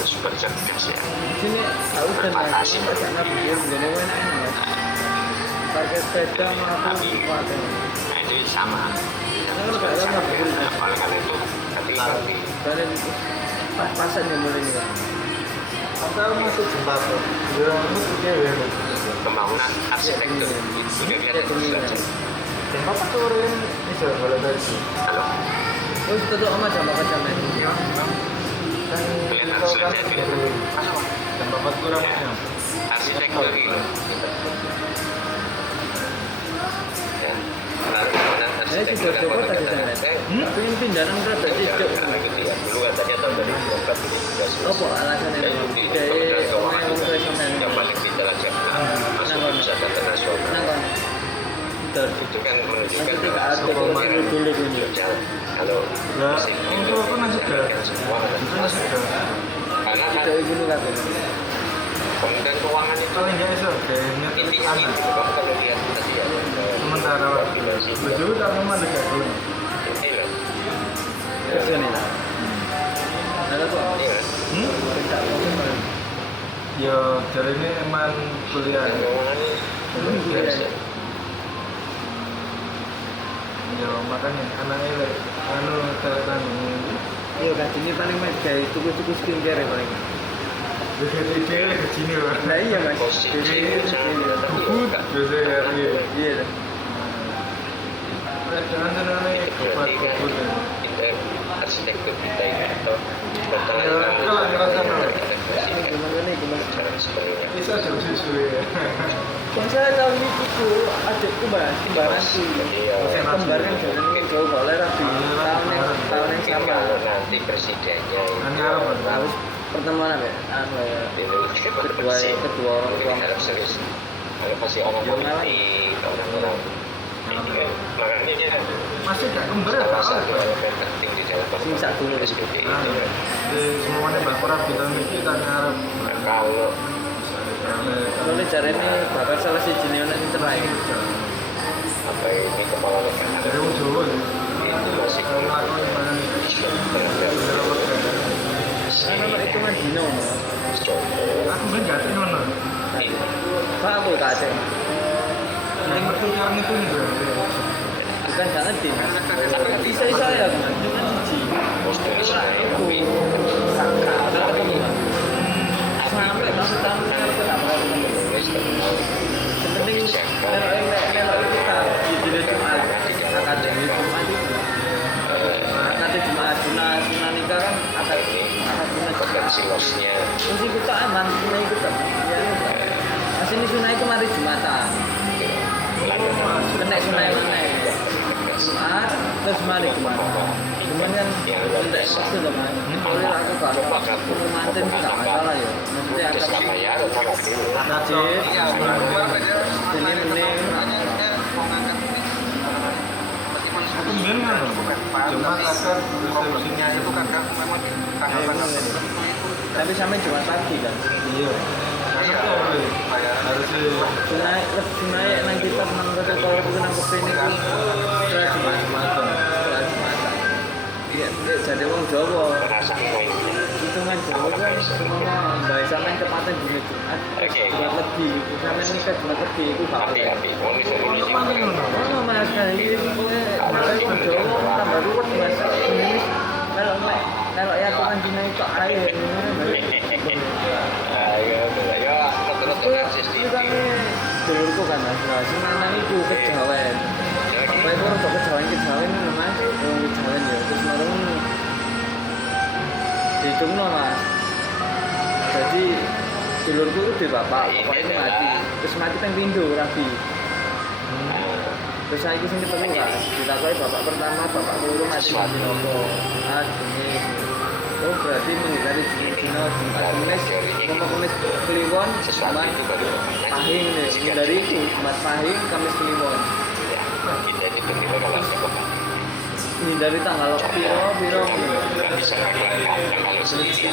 super cerdas ya. Sini tahu kan Berfantasi. karena biar gini enak. Pakai sepeda malah kuat. Nah itu sama. Kalau nggak ada nggak boleh. Nah, oleh karena itu hati-hati. Karena pas-pasan yang mulai nih. Atau masuk jembatan. Dia masuknya ya. Pembangunan arsitektur itu dia lihat itu saja. Dan bapak tuh orang bisa kalau tadi. Halo, Oh, itu tuh sama jam makan jam ini. Kan kelihatan tahu sudah kan jadi. dan bapak kurang Ya, punya. arsitektur gitu. Ya, lalu pembangunan arsitektur sudah coba tadi katakan, sana. saya Pengen pindahan kereta cicok. karena gitu ya. Dulu katanya tahun 2024 ini sudah selesai. Apa alasannya? Dan di Kayak Kementerian Keuangan orang juga tua sama yang paling pintar aja masuk ke wisata internasional. Nangkon. Betul. Itu kan menunjukkan Nanti bahwa ada semua dulu ini. jalan. Kalau Ya, mesin itu aku nasi sudah. kan semua kan Nasi sudah. karena kan Kita ibu nggak tahu. Kementerian Keuangan itu Paling nggak iso kayaknya intinya anak. itu kamu kalau lihat tadi ya Sementara betul tak memang dekat dulu. ini loh, Kerja nih lah. Ada kok. ini loh. Kita mau Ya, jadi ini emang kuliah. Dan keuangan ini biasa. Ya, makanya anaknya like, anu telepon ini. Iya kan ini paling main kayak tuku-tuku skincare ya paling. Dekat ide ke sini lah. Nah iya mas. Positif Jadi misalnya, tapi ya Food, enggak. jadi ya, iya. iya dah. Jangan jangan Itu berarti kan kita arsitektur kita ini atau Ya, kalau ngerasa Gimana nih gimana? cara sebenarnya. bisa jauh sesuai. Kan saya tahu ini buku adikku mas, kembaranku. Iya. Kembar kan jalan jauh boleh rapi. Tahun yang Mungkin sama. kalau nanti presidennya Ini itu apa? Harus pertemuan apa ya? Anu ya. Indonesia Kedua bersih. kedua orang tua. Mungkin harus serius. Kalau pasti orang politik, orang-orang ini kan makanya Masih gak kembar ya, salah Pak? satu elemen penting di dalam Simsak dulu. SPP itu Nah, kan. semuanya berperang kita kita ngarep. Nah, kalau Kalau ini cara ini bakal salah si jenis yang cerai. apa ini kepala negara Jadi wong Jawa ya. itu masih Kalau ngelakuin mana nih? Karena itu kan dino. Aku kan gak tahu mana. Pak aku kasih. Yang bertukar itu nih bro. Bukan jangan tim. Bisa saya kan cuma cici. Sampai masuk tahun ke apa? Penting kalau kita di jenis Jumat, akademi Jumat itu, akademi Jumat, Sunan nikah kan akademi Jumat. potensi lossnya Mesti kita aman, Sunai kita. Masih ini Sunai itu mari Jumatan. Kena Sunai mana? Jumat, terus mari Jumat. Cuman kan tidak pasti loh mas. Kalau aku kalau manten nggak masalah ya. Nanti akan Surabaya sama dulu Najib, Iya, ini Aku bilang kan, cuma kakak problemnya itu kan memang di tanggal-tanggal tertentu itu tapi sampai Jumat pagi kan. iya. Harusnya Sunai nang kita nang kata kalau aku nang kepene ku setelah Jumatan. Iya, jadi wong Jawa. merasa main Hitungan Jawa kan semua baik sampai tempatnya di Jumat. Jumat lebih, sampai nikah Jumat lebih itu gak boleh. hati-hati mau misalnya Oh mas, kayak ini makanya wong Jawa tambah ruwet mas. Ini kalau ya aku kan Cina itu air. ayo ya Itu kami dulurku kan mas, nah si Nanang itu kejawen. Apa itu orang kejawen ini mas, orang kejawen ya. Terus malam dihitung mas. Jadi dulurku itu di bapak itu mati. Terus mati teng pindu rapi. Terus saya kesini perlu kan, ditakoi bapak pertama, bapak dulu mati mati nopo. Ah ini. Oh berarti menghindari Cina, Jumat Kemis Kliwon, sesuatu Jumat itu baru Pahing nih, menghindari itu Jumat Pahing, Kamis Kliwon. kita itu kita kalau sekolah Menghindari tanggal piro nggak bisa kalau sendiri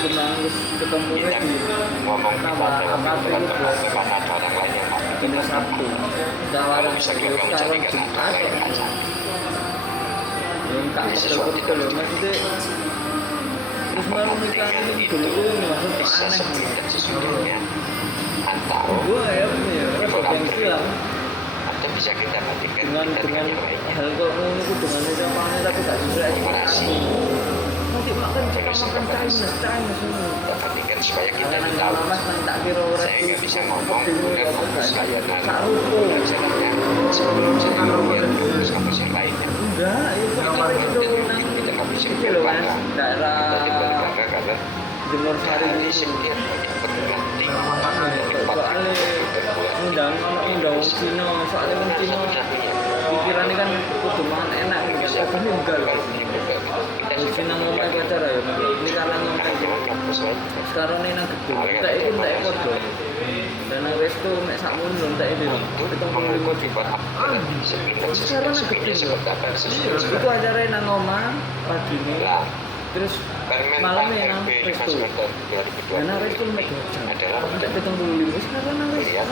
ketemu di ngomong kita apa dalam itu kepada orang lain yang jenis Sabtu. Tawaran bisa kamu sekarang jadikan Jumat. acara yang acara. Belum tak betul loh maksudnya. Terus malam nikah ini dulu maksud Bisa aneh. seperti dan sesungguhnya antara Gue ya punya rasa gengsi lah. atau bisa kita bandingkan Dengan kita dengan yang lainnya. hal kok ngono itu dengan ucapannya tapi gak sesuai ekspektasi. Nanti makan kita makan Chinese semua. Kita bandingkan supaya kita Karena tahu. mas nang tak kira ora Saya nggak bisa ngomong peduli kemudian apa fokus gak. layanan Sarupo. jalannya sebelum saya lihat fokus kampus yang lainnya. Enggak, itu kan itu nang Kita nggak bisa iki lho Mas, berbangga. daerah Tapi berbangga karena Jemur Sari dari itu. sekian banyak peneliti Soalnya undang wong Cina, soalnya wong Cina pikirannya kan kudu mangan enak kan, tapi enggak loh. Wong Cina ngomong pacara ya, ini karena ngomong sekarang ini nang gedung, tak itu tak podo. Dan nang resto mek sakmono lho tak itu. Pitung puluh lima juta. Sekarang nang gedung. Itu acara nang omah pagi ini. Terus malamnya nang resto. Nang resto mek adalah tak pitung puluh lima sekarang nang resto.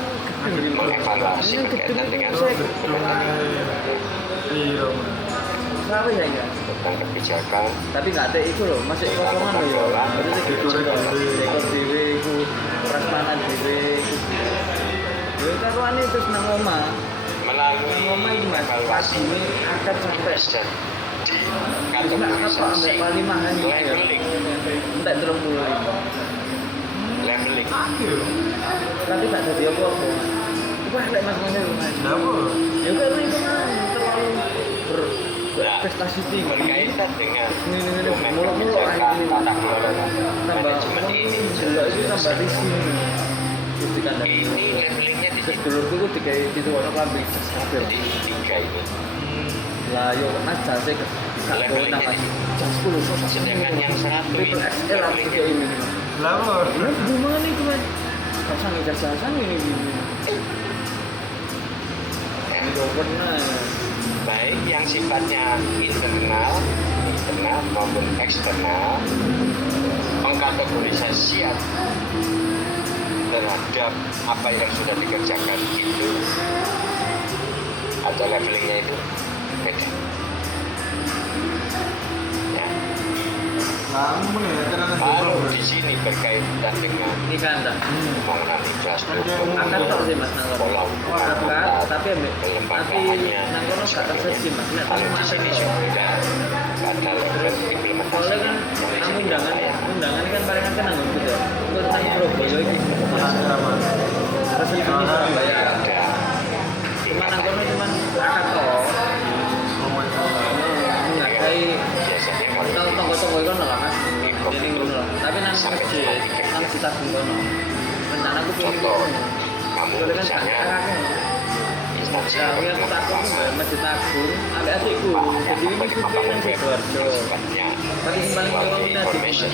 mengevaluasi berkaitan dengan Iya. Salah ya enggak? tentang kebijakan Tapi nggak ada itu loh, masih kosongan loh ya. Berarti gitu loh, rekor dewe, itu prasmanan dewe, itu. Ya karuan itu senang oma. melalui Senang oma itu mas, pagi ini akad sampai. dan Cuma akad kok sampai dikategorisasi paling mahal gitu ya. leveling Entah 35. leveling Tapi nggak jadi apa-apa. Wah, lek mas mas mas. Kenapa? Ya karena itu kan terlalu berprestasi tinggi. berkaitan dengan Ini domain mulu-mulu kebijakan anjing. tata kelola Tambah manajemen ini jelek itu tambah risih. Terus dikandang. ini levelingnya di Terus situ dulurku ku dikai dituwono klambi kabeh. di tiga ini Lah yo mas jase ke levelingnya di situ sedangkan yang 100 Triple XL aku levelingnya kayak ini. Kenapa? Lah gimana nih teman? Pasang ijazah ini. Yo pernah. baik yang sifatnya internal maupun eksternal pengkategorisasian terhadap apa yang sudah dikerjakan itu ada levelingnya itu beda ya. Kamu ya, karena Kalau di sini berkaitan dengan Ini kan dah. pembangunan infrastruktur Akan tak sih mas nang pola Kan, tapi kelembagaannya nang kono gak tersegi mas. Nek kalau di sini sudah ada level implementasi soalnya kan kamu undangan kan paling kan nang gitu ya. Untuk tentang Surabaya iki. Terus ini Surabaya. ada Cuma nang kono cuman akad kok. Menghargai biasanya kalau kalau tonggo-tonggo itu lah mas. Jadi ngono lah. Tapi nang masjid, nang Citabung kono. Rencana aku pengen contoh kono. kamu Soalnya kan misalnya akadnya. instansi Ya, aku yang takut tuh masjid Agung, ada adikku. Jadi ini kumpul yang Sidoarjo. sifatnya Tapi yang paling quality koordinasi information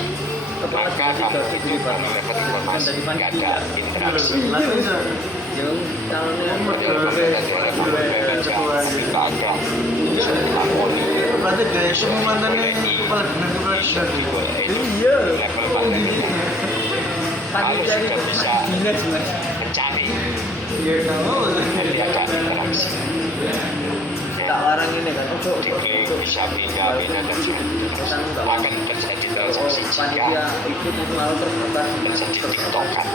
kepala maka kamu itu dalam level informasi nggak ada interaksi Yang calonnya kita ada harmoni Berarti dari semua mantannya kepala dinas. iya. level pandemi Tadi kalau dari sudah bisa dinas mas. mencari Ya kamu. jadi ada interaksi Tak larang ini kan. Ojo. diklik bisa pindah dan sebagainya akan terjadi transaksi jika Panitia ikut itu malah terbatas. terjadi tiktokan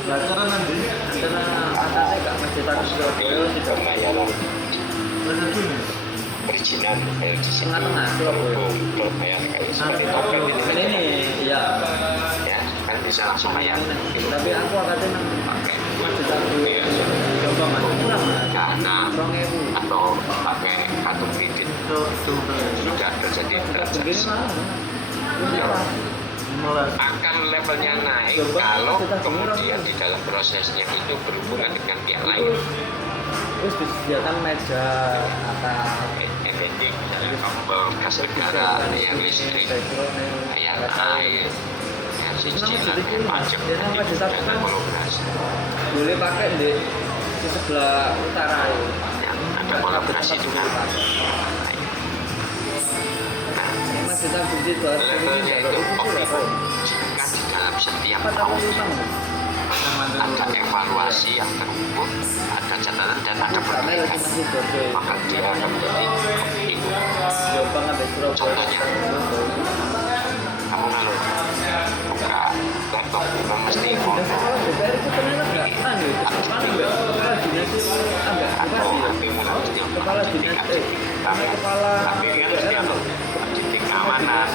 Belajaran nanti. Karena atasnya gak masjid Agung Surabaya tidak pembayaran Belajar gini. perizinan bayar di sini tengah-tengah Surabaya. belum bayar kayak seperti topet Ini ya. ya kan bisa langsung bayar Tapi aku akan nang pakai masjid Agung. ya Coba mas, murah mas. dana 2.000. atau pakai kartu kredit sudah terjadi Begini transaksi mah. akan levelnya naik kalau kemudian di dalam prosesnya itu berhubungan dengan pihak lain Terus disediakan meja atas efektif misalnya kamu bawa gas negara bayar listrik bayar air bayar cicilan bayar pajak itu sudah ada kolaborasi boleh pakai di sebelah utara ya. ya, ada kolaborasi juga Masjid Agung di Sidoarjo levelnya ini itu berapa optimum jika di dalam setiap apa tahun tahun ada evaluasi yang terukur ada Sampai lagi pendidikan, masih bodoh. maka dia akan menjadi ibu. Jombang sampai Surabaya. Contohnya, kamu kalau buka laptop itu mesti Dan foto sekolah DPR itu ternyata nggak anu itu kepala nggak kepala dinas itu agak atau bupati ya. HP-mu nanti yang Kepala dinas kepala tapi kan mesti apa? Titik keamanan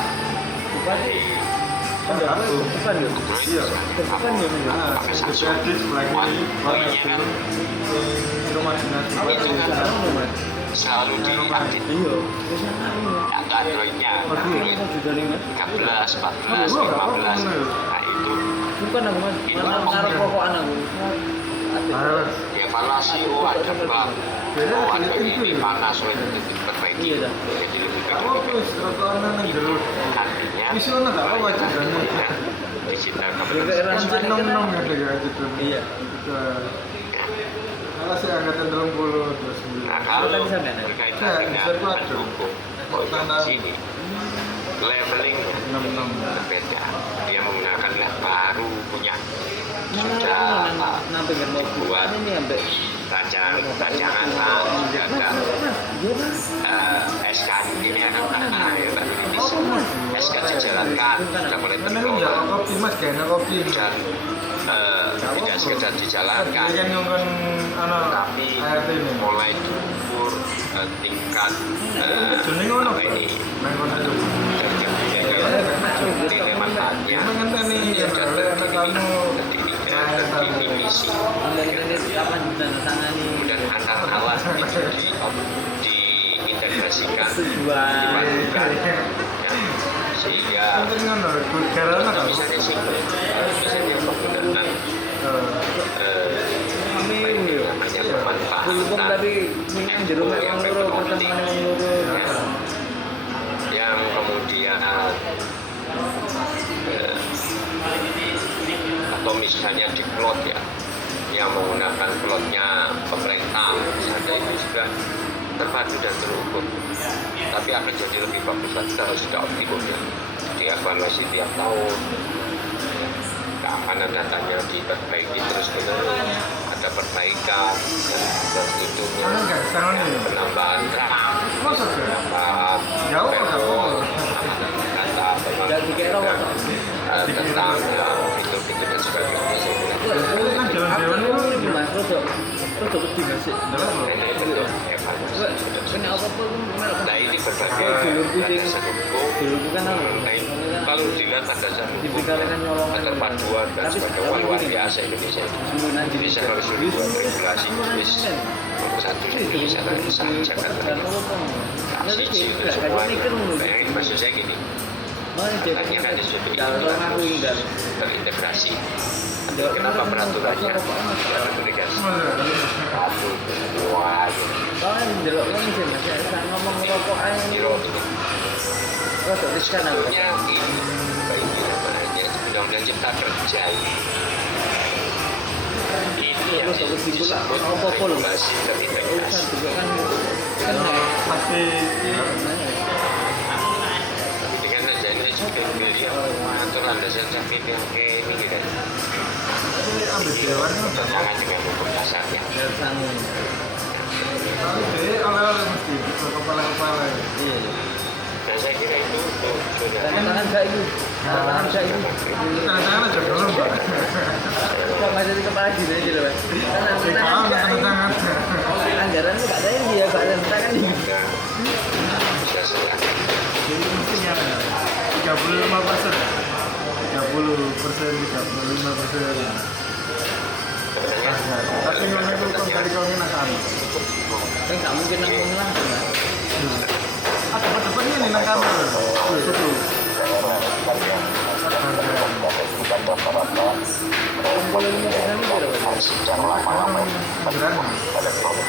bupati bukan ya Iya. bukan ya pakai Samsung. DPRD sebelah kiri, Poinnya kan rumah dinas itu kan anu mas selalu diupdate. iya terus yang anu Untuk Androidnya, Android apa juga nih mas 13, 14, 15. Nah itu bukan aku mas mana ngarep pokokan aku harus evaluasi, oh ada bug, oh ada ini panas, oh itu diperbaiki. Iya, dah. Jadi lebih baik. kamu terus rokokan nang jero Artinya wis ono gak apa wajibane digital DPR governance. kan nom-nom ya deh gitu iya kalau sih angkatan 20 Nah 29 kalau Kan bisa nggak, Nek? berkaitan dengan hukum, oh yang di sini levelingnya nom-nom berbeda. Dia menggunakan baru punya nah sudah nanti nggak mau buat ini sampai rancangan ada iya mas SK ini anak-anak ya Pak Indonesia. SK dijalankan sudah mulai kan aku ya terkelola kopi mas kayaknya kopi dan tidak sekedar dijalankan, kan ngomong ana tapi ART ini mulai diukur tingkat jenenge ngono apa ini nang kono itu nilai manfaatnya emang ngenteni ya anak kamu dan dimisi. ini kapan ditandatangani Dan antar alat itu diintegrasikan, sebuah dipadukan, ya, sehingga ngenteni ngono karena kamu misalnya penggunaan namanya pemanfaatan belum tadi minang di rumah yang loro pertemuan yang loro yang kemudian atau misalnya di plot ya yang menggunakan plotnya pemerintah misalnya itu sudah terpadu dan terukur, tapi akan jadi lebih bagus lagi kalau sudah optimum ya, dievaluasi tiap tahun, keamanan datanya diperbaiki terus menerus, ada perbaikan dan seterusnya, enggak tangan ini penambahan RAM, masa sih penambahan Jauh, firewall, jauh. penambahan data, nggak dikira waktu tentang fitur-fitur dan sebagainya. ini kan jalan-jalan itu di mas terus di mas adalah Nah, itu evaluasi. ini apa pun Nah ini berbagai dulurku sing dasar hukum. dulurku kan anu Nah, ini kalau dilihat ada dasar hukum, dipikirkan nyolong keterpaduan dan sebagainya luar biasa Indonesia. Indonesia kalau sudah dibuat regulasi tulis nomor 1 Indonesia lagi sangat dan lagi. apa Siji itu semua. Bayangin maksud saya gini, katanya kan disuruh ini harus terintegrasi. Kenapa peraturannya ada delegasi? Satu, dua, soalnya delok kan sih mas saya ngomong rokok aja kilo rokok riskan aku sebetulnya ini baik namanya undang-undang cipta kerja ini yang disebut regulasi terintegrasi. urusan juga kan kena pasti Tapi dengan adanya juga beliau aturan dasar sakit yang kayak ini kan ambil dewan bertentangan dengan hukum dasarnya. sangu tapi dia oleh-oleh mesti kepala-kepala iya Dan saya kira itu sudah tangan gak itu tangan gak itu tangan aja dulu mbak kok masih di kepala gini aja loh mas kalau nggak tangan anggaran tuh gak ada yang dia gak ada tangan ini bisa selesai. jadi mestinya 35% tapi ngono itu kan kali kau ngena kami kan gak mungkin ngomong langsung lah aku depan ini nang kami betul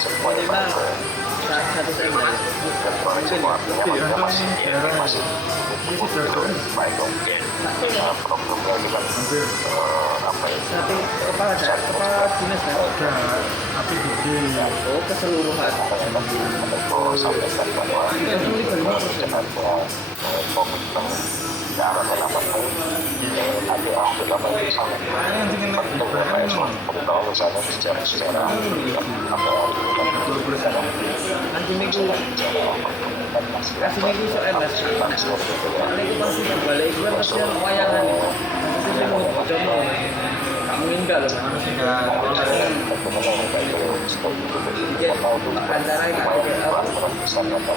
kalau ini kan satu saya satu kepala dinas kan oh keseluruhan Yang sing enak barang Nanti minggu kasih minggu so enak. Soalnya itu pasti balik gue pasti ada wayangan. Pasti saya mau coba. Kamu enggak loh. Jadi antara yang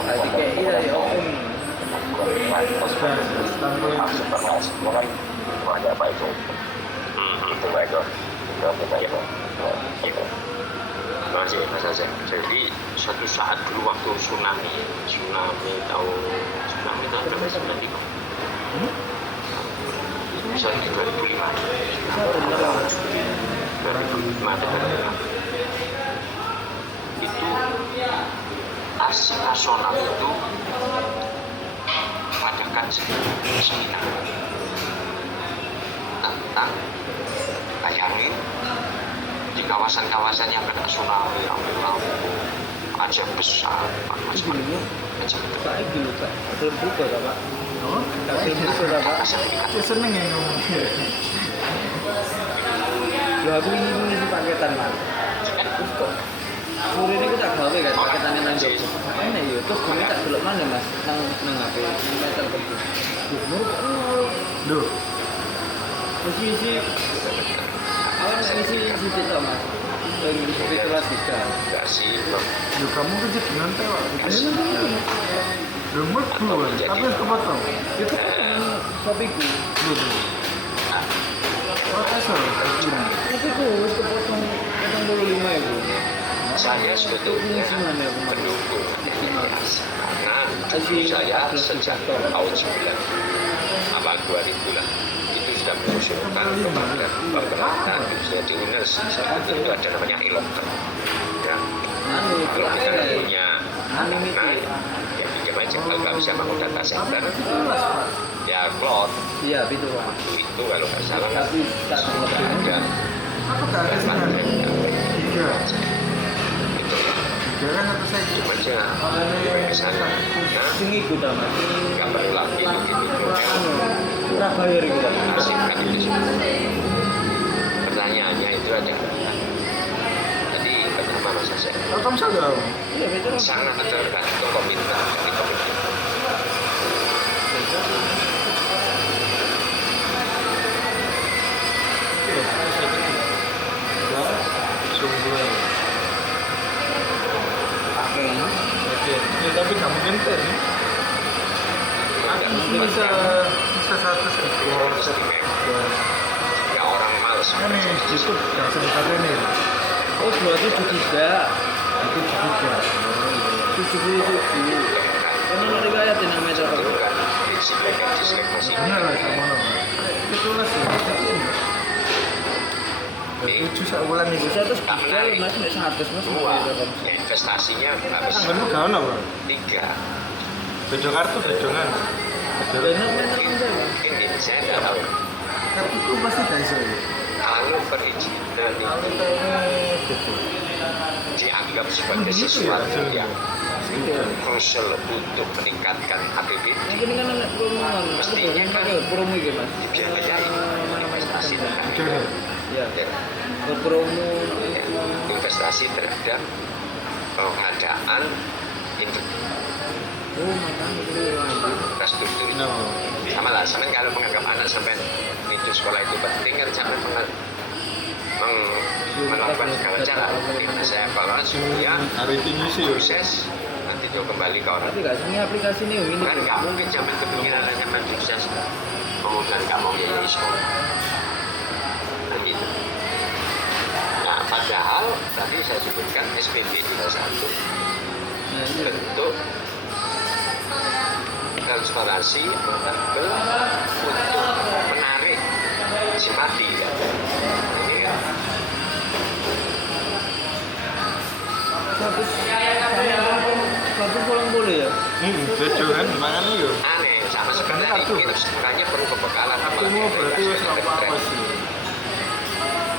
ada kayak iya ya om. Masih Mas Asep. Jadi suatu saat dulu waktu tsunami tahun berapa sih tadi Pak? Bisa di 2005. 2005 atau 2006. Itu Arsip Nasional itu mengadakan seminar tentang bayangin di kawasan-kawasan yang kena tsunami, Aceh besar, macam-macam. Pak dulu Pak, belum buka tak Pak? Belum buka tak Pak? Saya seneng ya ngomong. Loh aku ini di paketan Mas. Terus kok sore ini aku tak gawe kan paketannya nang Jogja. Mana ya? Terus gue tak delok mana Mas? Nang HP, meter kebun. Duh, Duh, isi awan isi itu Mas. Isi kelas 3. Kasih duh kamu kerja dengan tewak. Lumut keluar, tapi harus kepotong. Itu kan kopiku. Duh. Profesor, Kopiku harus kepotong 85 itu. saya sebetulnya mendukung karena saya sejak tahun 9 apa 2000 lah itu sudah mengusulkan kepada pemerintah jadi UNES itu ada namanya e-locker ya. Kalau kita nggak punya dana ya pinjam aja kalau nggak bisa bangun data center ya cloud Iya, itu Pak. itu kalau nggak salah Tapi tak ada apa gak ada sih? Tiga. Tiga kan satu saya. cuma aja ke sana nah sing iku ta Mas. nggak perlu lagi begini Ora bayar iku ta. asingkan itu semua. Pertanyaannya itu ada. Jadi pertama Mas Asep Telkomsel tahu. Iya, betul. sangat tergantung komitmen dari komitmen. Sungguh. Oke, ya, tapi nggak mungkin kan? Bisa 100 ekor. Ya orang males. Ini YouTube yang sebentar ini. Oh, berarti tidak. Itu juga. 77. Karena ada kayak tenang meter. Itu kan dislek masih. Benar lah sama nama. Itu lah sih. Itu sebulan nih. Bisa terus kalau Mas nek 100 Mas. Dua. Ya, investasinya nggak besar. Tanggalmu gak ono, Bang. 3. Bejo kartu bejongan. Tenang meter kan saya. Ini saya nggak tahu. Kartu itu pasti gak iso. Kalau perizinan itu dianggap sebagai sesuatu yang crucial untuk meningkatkan APBD, Ini kan anak promoan. Mestinya kan promo iki Mas. dibiayai investasi terhadap Ya. Berpromo. investasi terhadap pengadaan Oh, makanya itu infrastruktur itu. Sama lah, sampai kalau menganggap anak sampai itu sekolah itu penting kan sampai melakukan segala cara. Jadi saya evaluasi ya Hari tinggi sih. sukses nanti itu kembali ke orang. tapi gak sini aplikasi ini ini. Kan nggak mungkin sampai kepikiran hanya sukses kemudian nggak mau biayai sekolah. Nah, gitu. Nah, padahal tadi saya sebutkan SPP 31 bentuk transparansi untuk menarik simpati kan. Ini kan Satu pulang boleh ya? Bejongan gimana nih yo? aneh sama sekali makanya perlu pembekalan Aku mau berarti wis apa sih?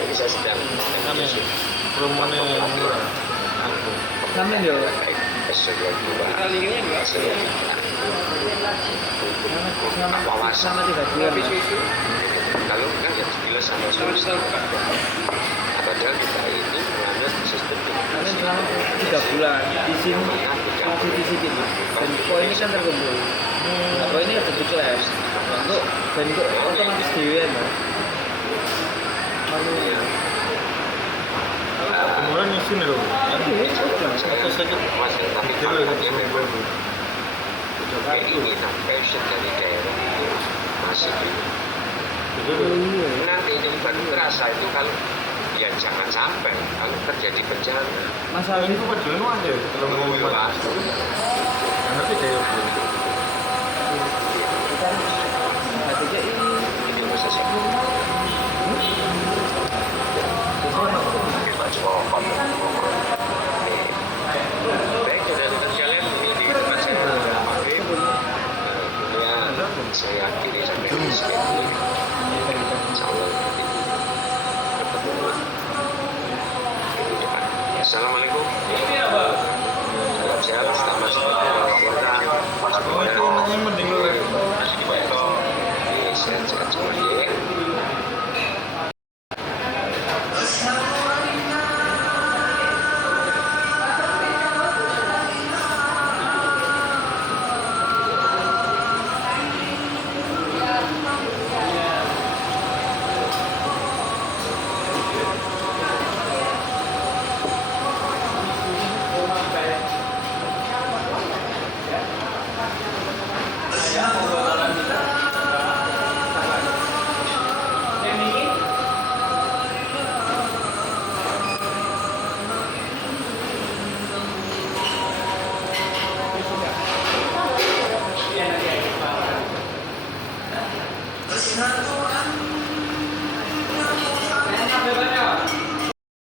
jadi saya sedang menyusun Promone murah. Aku. Sampai yo. baik sebuah wawasan. Kalau kan ya jelas sama solusi. Padahal kita ini menganut sistem Karena selama 3 bulan di sini masih di sini dan poin ini kan terkumpul. Nah, poin ini ada di kelas untuk bentuk otomatis dewan. Kemudian di sini loh. Atas saja. masih tapi Jalan kalau kan dia memang keinginan passion dari daerah itu masih nanti itu baru terasa itu kalau ya jangan sampai kalau terjadi bencana Masalah Ini itu kok jalan aja kalau mau luas nanti kayak ketika ini ini masa sih kita coba baik saudara sekalian ini di tempat saya kemudian saya akhiri sampai di sini insyaallah ketemu di depan. Assalamualaikum